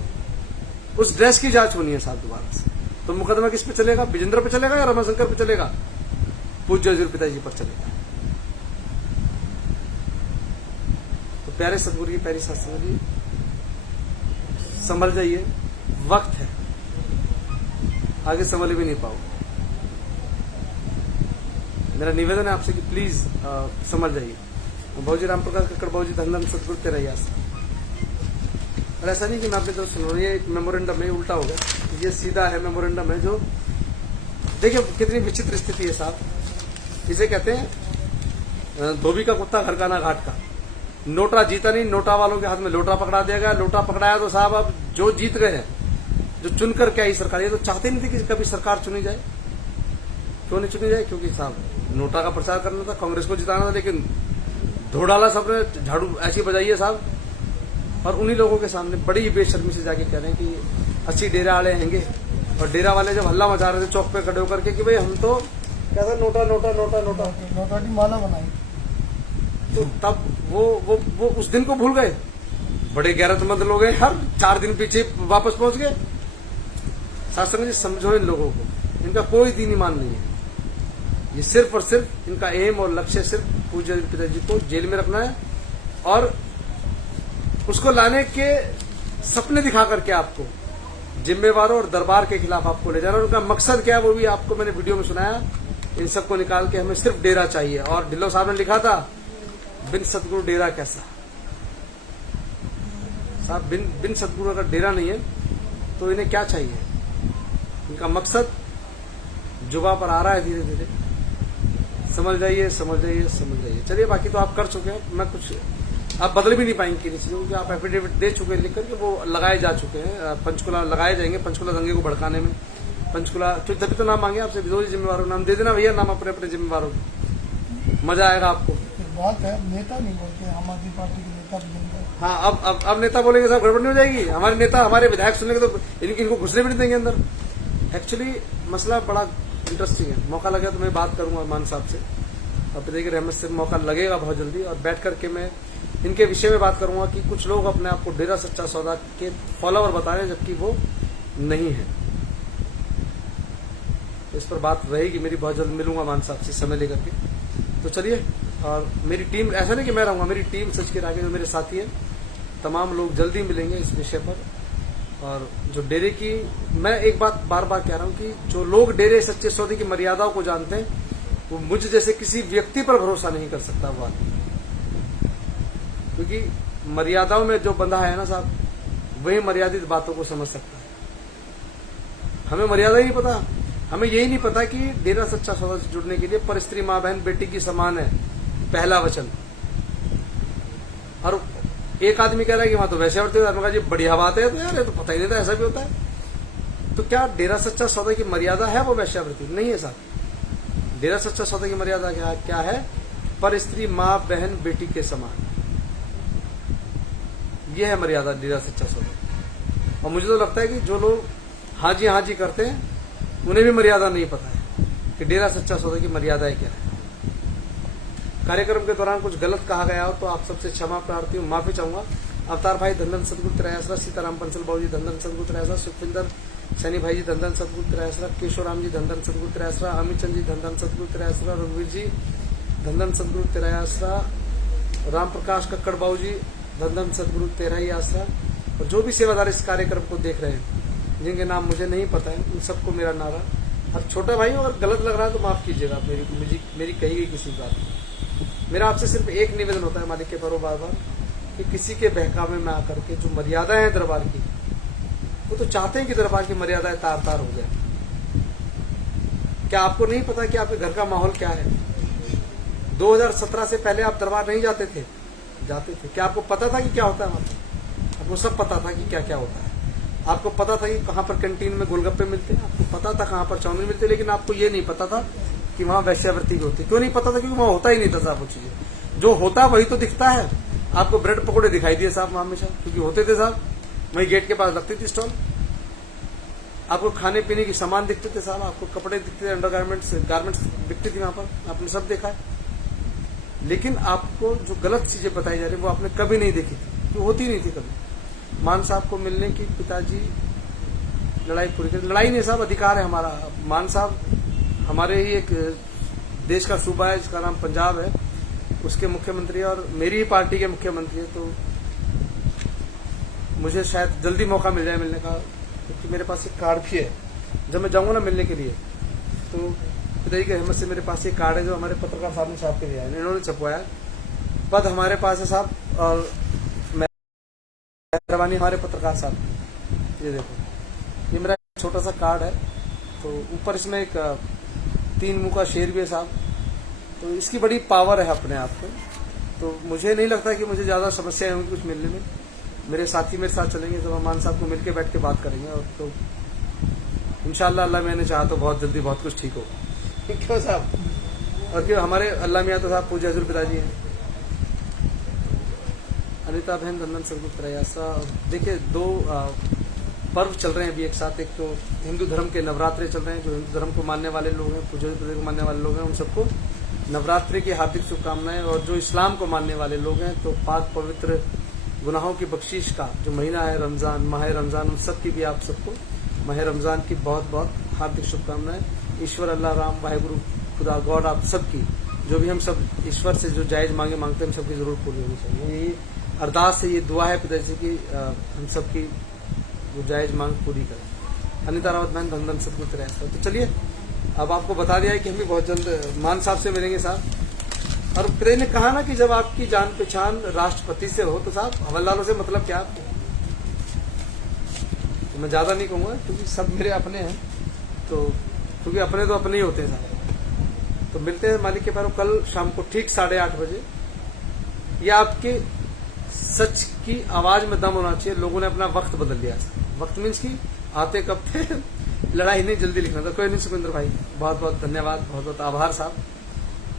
उस ड्रेस की जांच होनी है साहब दोबारा से। तो मुकदमा किस पे चलेगा? बिजेंद्र पे चलेगा या रमाशंकर पे चलेगा? पूज्य हजूर पिताजी पर चलेगा। तो प्यारे सतगुरु की प्यारी शास्त्री जी, संभल जाइए, वक्त है, आगे संभल भी नहीं पाओ। मेरा निवेदन है आपसे कि प्लीज समझ जाइए। बाबूजी राम प्रकाश कक्कड़ बाबूजी धन धन सतगुरु तेरा यास। और ऐसा नहीं कि मैं आपकी तरफ सुन रहा हूँ, ये मेमोरेंडम है, उल्टा हो गया, ये सीधा है मेमोरेंडम है। जो देखिए कितनी विचित्र स्थिति है साहब। इसे कहते हैं धोबी का कुत्ता घर का ना घाट का। नोटा जीता नहीं, नोटा वालों के हाथ में लोटा पकड़ा दिया गया। लोटा पकड़ाया तो साहब अब जो जीत गए हैं, जो चुनकर क्या ही सरकार, ये तो चाहते नहीं थे कि कभी सरकार चुनी जाए। क्यों नहीं चुनी जाए? क्योंकि साहब नोटा का प्रचार करना था, कांग्रेस को जिताना था, लेकिन धोडाला सबने झाड़ू ऐसी बजाई है साहब। और उन्हीं लोगों के सामने बड़ी बेशर्मी से जाके कह रहे हैं कि 80 डेरा वाले हैंगे। और डेरा वाले जब हल्ला मचा रहे थे चौक पे खड़े होकर के कि भाई हम तो क्या था, NOTA NOTA NOTA NOTA NOTA की माला बनाई, तो तब वो उस दिन को भूल गए। बड़े गैरतमंद लोग हैं, हर 4 दिन पीछे वापस पहुंच गए। शास्त्र जी समझो इन लोगों को, इनका कोई दीन ईमान नहीं है। ये सिर्फ और सिर्फ इनका एम और लक्ष्य सिर्फ पूज्य पिताजी को जेल में रखना है और उसको लाने के सपने दिखा करके आपको जिम्मेवारों और दरबार के खिलाफ आपको ले जाना। उनका मकसद क्या है वो भी आपको मैंने वीडियो में सुनाया। इन सबको निकाल के हमें सिर्फ डेरा चाहिए। और ढिल्लो साहब ने लिखा था बिन सतगुरु डेरा कैसा। साहब बिन सतगुरु अगर डेरा नहीं है तो इन्हें क्या चाहिए? इनका मकसद जुबा पर आ रहा है धीरे धीरे। समझ जाइए, समझ जाइए, समझ जाइए। चलिए, बाकी तो आप कर चुके हैं, मैं कुछ आप बदल भी नहीं पाएंगे किसी चीज, क्योंकि आप एफिडेविट दे चुके हैं लिख करके, वो लगाए जा चुके हैं। पंचकुला लगाए जाएंगे, पंचकुला दंगे को भड़काने में। पंचकुला तो तभी तो नाम मांगे आपसे, जो जिम्मेवारों नाम दे देना भैया, नाम अपने अपने जिम्मेवारों। मजा आएगा आपको। बात है नेता नहीं बोलते, आम आदमी पार्टी के नेता भी। हाँ, अब नेता बोलेंगे साहब गड़बड़ नहीं हो जाएगी? हमारे नेता, हमारे विधायक सुनेंगे तो इनको घुसने भी नहीं देंगे अंदर। एक्चुअली मसला बड़ा इंटरेस्टिंग है। मौका लगे तो मैं बात करूंगा मान साहब से, और पिताजी की रहमत से मौका लगेगा बहुत जल्दी, और बैठ करके मैं इनके विषय में बात करूंगा कि कुछ लोग अपने आप को डेरा सच्चा सौदा के फॉलोवर बता रहे हैं जबकि वो नहीं है। इस पर बात रहेगी मेरी, बहुत जल्द मिलूंगा मान साहब से समय लेकर के। तो चलिए, और मेरी टीम, ऐसा नहीं कि मैं रहूंगा, मेरी टीम सच के आगे जो मेरे साथी हैं तमाम लोग जल्दी मिलेंगे इस विषय पर। और जो डेरे की, मैं एक बात बार बार कह रहा हूं कि जो लोग डेरे सच्चे सौदे की मर्यादाओं को जानते हैं वो मुझ जैसे किसी व्यक्ति पर भरोसा नहीं कर सकता वो आदमी, क्योंकि मर्यादाओं में जो बंधा है ना साहब, वही मर्यादित बातों को समझ सकता है। हमें मर्यादा ही नहीं पता, हमें यही नहीं पता कि डेरा सच्चा सौदा से जुड़ने के लिए पर स्त्री माँ बहन बेटी की समान है, पहला वचन। और एक आदमी कह रहा है कि वहां तो वैश्यावृत्ति होता है, जी बढ़िया बात है, तो यार ये तो पता ही नहीं था ऐसा भी होता है। तो क्या डेरा सच्चा सौदा की मर्यादा है वो वैश्यावृत्ति? नहीं है साहब। डेरा सच्चा सौदा की मर्यादा क्या है? पर स्त्री माँ बहन बेटी के समान, ये है मर्यादा डेरा सच्चा सौदा। और मुझे तो लगता है कि जो लोग हाँ जी करते हैं उन्हें भी मर्यादा नहीं पता है कि डेरा सच्चा सौदा की मर्यादा क्या है। कार्यक्रम के दौरान कुछ गलत कहा गया हो तो आप सबसे क्षमा प्रार्थी हूँ, माफी चाहूंगा। अवतार भाई धनधन सतगुरु त्रयासरा, सीताराम पंसल बाबू जी धनधन सतगुरु त्रयासरा, सुखविंदर सैनी भाई जी धनधन सतगुरु त्रयासरा, केशोराम जी धनधन सतगुरु त्रयासरा, अमित चंद जी धनधन सतगुरु त्रयासरा, रघुवीर जी धनधन सतगुरु त्रयासरा, राम प्रकाश कक्कड़ बाबू जी धनधन सतगुरु तेरा ही आसरा। और जो भी सेवादार इस कार्यक्रम को देख रहे हैं जिनके नाम मुझे नहीं पता है, उन सबको मेरा नारा अब छोटा भाई अगर गलत लग रहा है तो माफ कीजिएगा आप मेरी कही गई किसी बात। मेरा आपसे सिर्फ एक निवेदन होता है मालिक के परो बार बार कि किसी के बहकावे में आकर के जो मर्यादाएं हैं दरबार की, वो तो चाहते हैं कि दरबार की मर्यादाएं तार तार हो जाए। क्या आपको नहीं पता कि आपके घर का माहौल क्या है? 2017 से पहले आप दरबार नहीं जाते थे? जाते थे। क्या आपको पता था कि क्या होता है वहां पर? आपको सब पता था कि क्या क्या होता है। आपको पता था कि कहां पर कैंटीन में गोलगप्पे मिलते हैं, आपको पता था कहां पर चाउमीन मिलते, लेकिन आपको ये नहीं पता था कि वहां वैश्यावृत्ति भी होती। क्यों नहीं पता था? क्योंकि वहां होता ही नहीं था साहब वो चीजें। जो होता वही तो दिखता है। आपको ब्रेड पकौड़े दिखाई दिए साहब वहां हमेशा, क्योंकि होते थे साहब, वही गेट के पास लगती थी स्टॉल। आपको खाने पीने की सामान दिखते थे साहब, आपको कपड़े दिखते थे, अंडर गारमेंट्स दिखती थी वहां पर, आपने सब देखा है। लेकिन आपको जो गलत चीजें बताई जा रही वो आपने कभी नहीं देखी थी, जो होती नहीं थी कभी। मान साहब को मिलने की पिताजी लड़ाई पूरी कर, लड़ाई नहीं साहब, अधिकार है हमारा। मान साहब हमारे ही एक देश का सूबा है जिसका नाम पंजाब है, उसके मुख्यमंत्री और मेरी ही पार्टी के मुख्यमंत्री है, तो मुझे शायद जल्दी मौका मिल जाए मिलने का, क्योंकि मेरे पास एक कार्ड भी है। जब मैं जाऊंगा ना मिलने के लिए, तो पिताजी की हिम्मत से मेरे पास एक कार्ड है जो हमारे पत्रकार साहब ने छाप के दिया है, इन्होंने छपवाया। पद हमारे पास है साहब, और मेहरबानी हमारे पत्रकार साहब। ये देखो, ये मेरा छोटा सा कार्ड है, तो ऊपर इसमें एक 3 मुंह का शेर भी है साहब, तो इसकी बड़ी पावर है अपने आप में। तो मुझे नहीं लगता कि मुझे ज्यादा समस्याएं होंगी कुछ मिलने में। मेरे साथी मेरे साथ चलेंगे, जब हम मान साहब को मिलकर बैठ के बात करेंगे, और तो इंशाल्लाह अल्लाह मैंने चाहा तो बहुत जल्दी बहुत कुछ ठीक होगा। क्यों साहब? और क्यों हमारे अल्लाह मियाँ तो साहब पूज्य हजूर पिताजी हैं, अनिता बहन धंधन सदगुरु प्रयासा। देखिए 2 पर्व चल रहे हैं अभी एक साथ। एक तो हिंदू धर्म के नवरात्रे चल रहे हैं, जो हिंदू धर्म को मानने वाले लोग हैं, पूज्य पिताजी को मानने वाले लोग हैं, उन सबको नवरात्रि की हार्दिक शुभकामनाएं। और जो इस्लाम को मानने वाले लोग हैं, तो पाक पवित्र गुनाहों की बख्शीश का जो महीना है रमजान, माह रमजान, उन सब की भी आप सबको माह रमजान की बहुत बहुत हार्दिक शुभकामनाएं। ईश्वर अल्लाह राम वाहिगुरु खुदा गॉड आप सबकी, जो भी हम सब ईश्वर से जो जायज मांगे मांगते हैं, हम सबकी जरूर पूरी होनी चाहिए। ये अरदास है, ये दुआ है पिताजी की, हम सबकी वो जायज मांग पूरी करें। अनिता रावत बहन धंधन सदगुरु प्रयासा। तो चलिए, अब आपको बता दिया है कि हम भी बहुत जल्द मान साहब से मिलेंगे साहब। और पिताजी ने कहा ना कि जब आपकी जान पहचान राष्ट्रपति से हो तो साहब हवलदारों से मतलब क्या आपको? तो मैं ज्यादा नहीं कहूंगा, क्योंकि सब मेरे अपने हैं, तो क्योंकि अपने तो अपने ही होते हैं साहब। तो मिलते हैं मालिक के पैरों कल शाम को ठीक 8:30 बजे। यह आपके सच की आवाज में दम होना चाहिए। लोगों ने अपना वक्त बदल लिया। वक्त मीन्स की आते कब थे, लड़ाई नहीं जल्दी लिखना था। कोई नहीं सुखविंदर भाई, बहुत बहुत धन्यवाद, बहुत बहुत आभार साहब।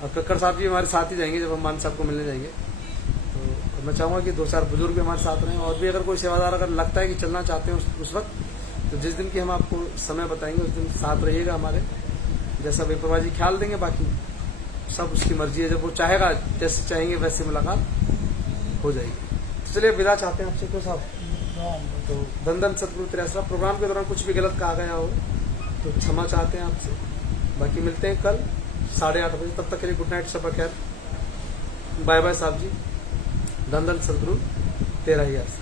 और कक्कड़ साहब जी हमारे साथ ही जाएंगे जब हम मान साहब को मिलने जाएंगे। तो मैं चाहूंगा कि 2-4 बुजुर्ग भी हमारे साथ रहें, और भी अगर कोई सेवादार अगर लगता है कि चलना चाहते हैं उस वक्त, तो जिस दिन की हम आपको समय बताएंगे उस दिन साथ रहिएगा हमारे। जैसा विप्रभा जी ख्याल देंगे, बाकी सब उसकी मर्जी है, जब वो चाहेगा, जैसे चाहेंगे वैसे मुलाकात हो जाएगी। तो चलिए विदा चाहते हैं आपसे क्यों साहब। तो धंधन सदगुरु प्रयासा। प्रोग्राम के दौरान कुछ भी गलत कहा गया हो तो क्षमा चाहते हैं आपसे। बाकी मिलते हैं कल 8:30 बजे। तब तक के लिए गुड नाइट, सब खैर, बाय बाय साहब जी। धंधन सदगुरु तेरा ही आस।